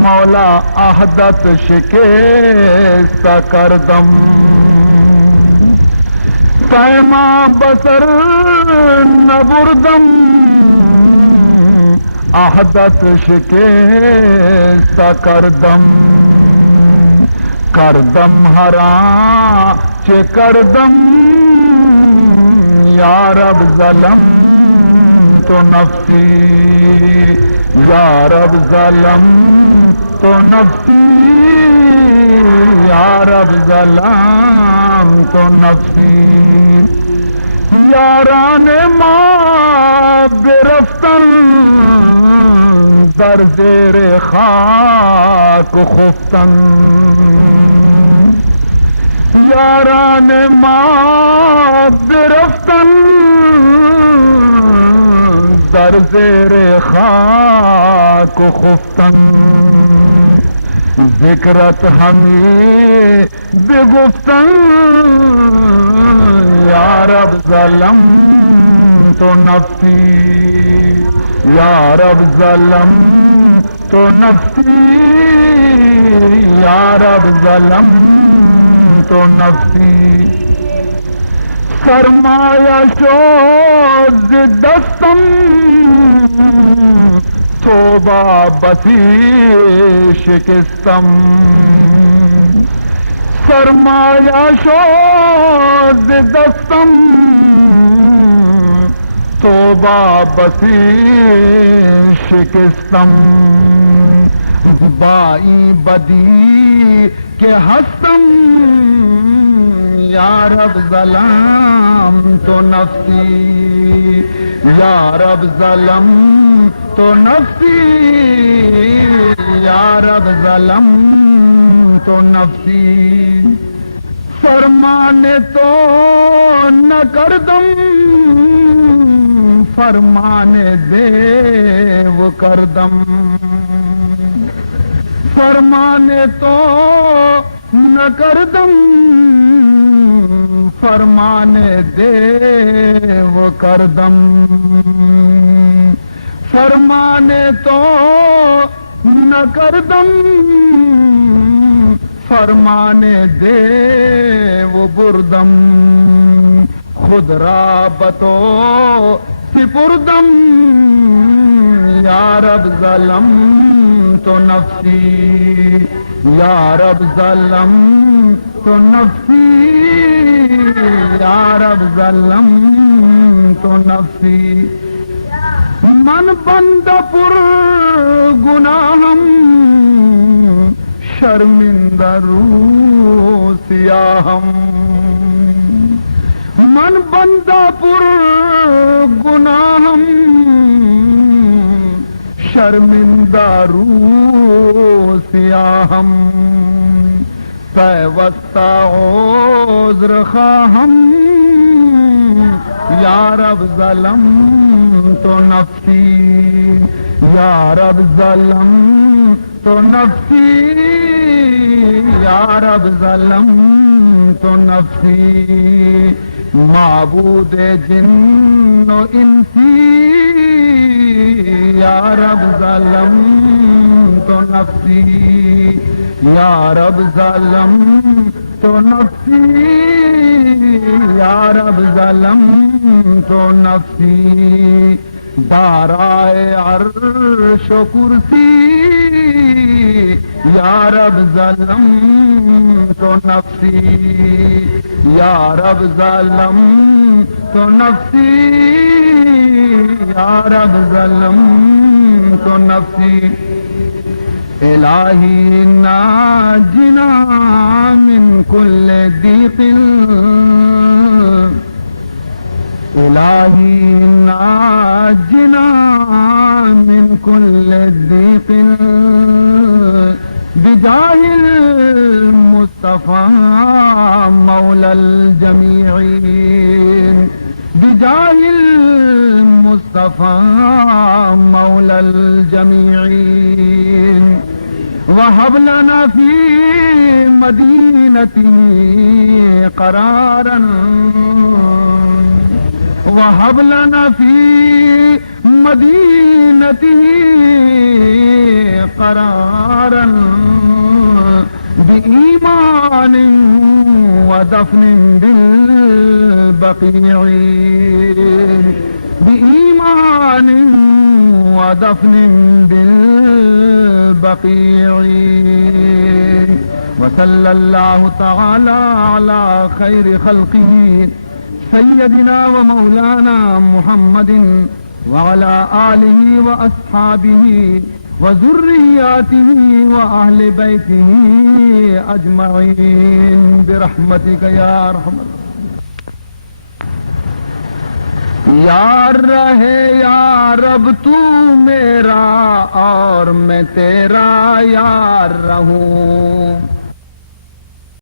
مولا عہدت شکست کردم پیما بسر نبردم عہدت شکست کردم کردم حرام چه کردم یا رب ظلم تو نفسی یا رب ظلم تو نفسی یا رب ظلم تو نفسی یاران ما برفتن در زیر خاک خفتن یاران ما برفتن در زیر خاک خفتن ذکرت ہمیں بگفتن یا رب ظلم تو نفسی یا رب ظلم تو نفسی یا رب ظلم تو نفسی سرمایہ شوز دستم توبہ بسی شکستم سرمایہ شوز دستم توبہ بسی شکستم بائی بدی کے ہستم یا رب ظلم تو نفسی یا رب ظلم تو نفسی یا رب ظلم تو نفسی فرمانے تو نہ کردم فرمانے دے وہ کردم فرمانے تو نہ کردم فرمانے دے وہ کردم فرمانے تو نہ کردم فرمانے دے وہ بردم خود را بتو سپردم یا رب ظلم تو نفسی یا رب ظلم تو نفسی یا رب ظلم تو نفسی من بندہ پر گناہم شرمندہ روسیاہم من بندہ پر گناہم شرمندہ روسیاہم سیوستہ عذر خواہم یا رب ظلم تو نفسی یا رب ظلم تو نفسی یا رب ظلم تو نفسی معبود جن و انسی یا رب ظلم تو نفسی یا رب ظلم تو نفسی یا رب ظلم تو نفسی دارائے عرش و کرسی یا رب ظلم تو نفسی یا رب ظلم تو نفسی یا رب ظلم تو نفسی الہی ناجنا من کل ضیق الہی ناجنا من کل ضیق بجاہ المصطفى مولا الجمیعین بجاہ المصطفى مولا الجمیعین وهب لنا في مدينته قرارا وهب لنا في مدينته قرارا بإيمان ودفن بالبقيع بإيمان ودفن بالبقيع وصلى الله تعالى على خير خلقه سيدنا ومولانا محمد وعلى آله وأصحابه وذرياته وأهل بيته أجمعين برحمتك يا أرحم الراحمين یار رہے یا رب تو میرا اور میں تیرا یار رہوں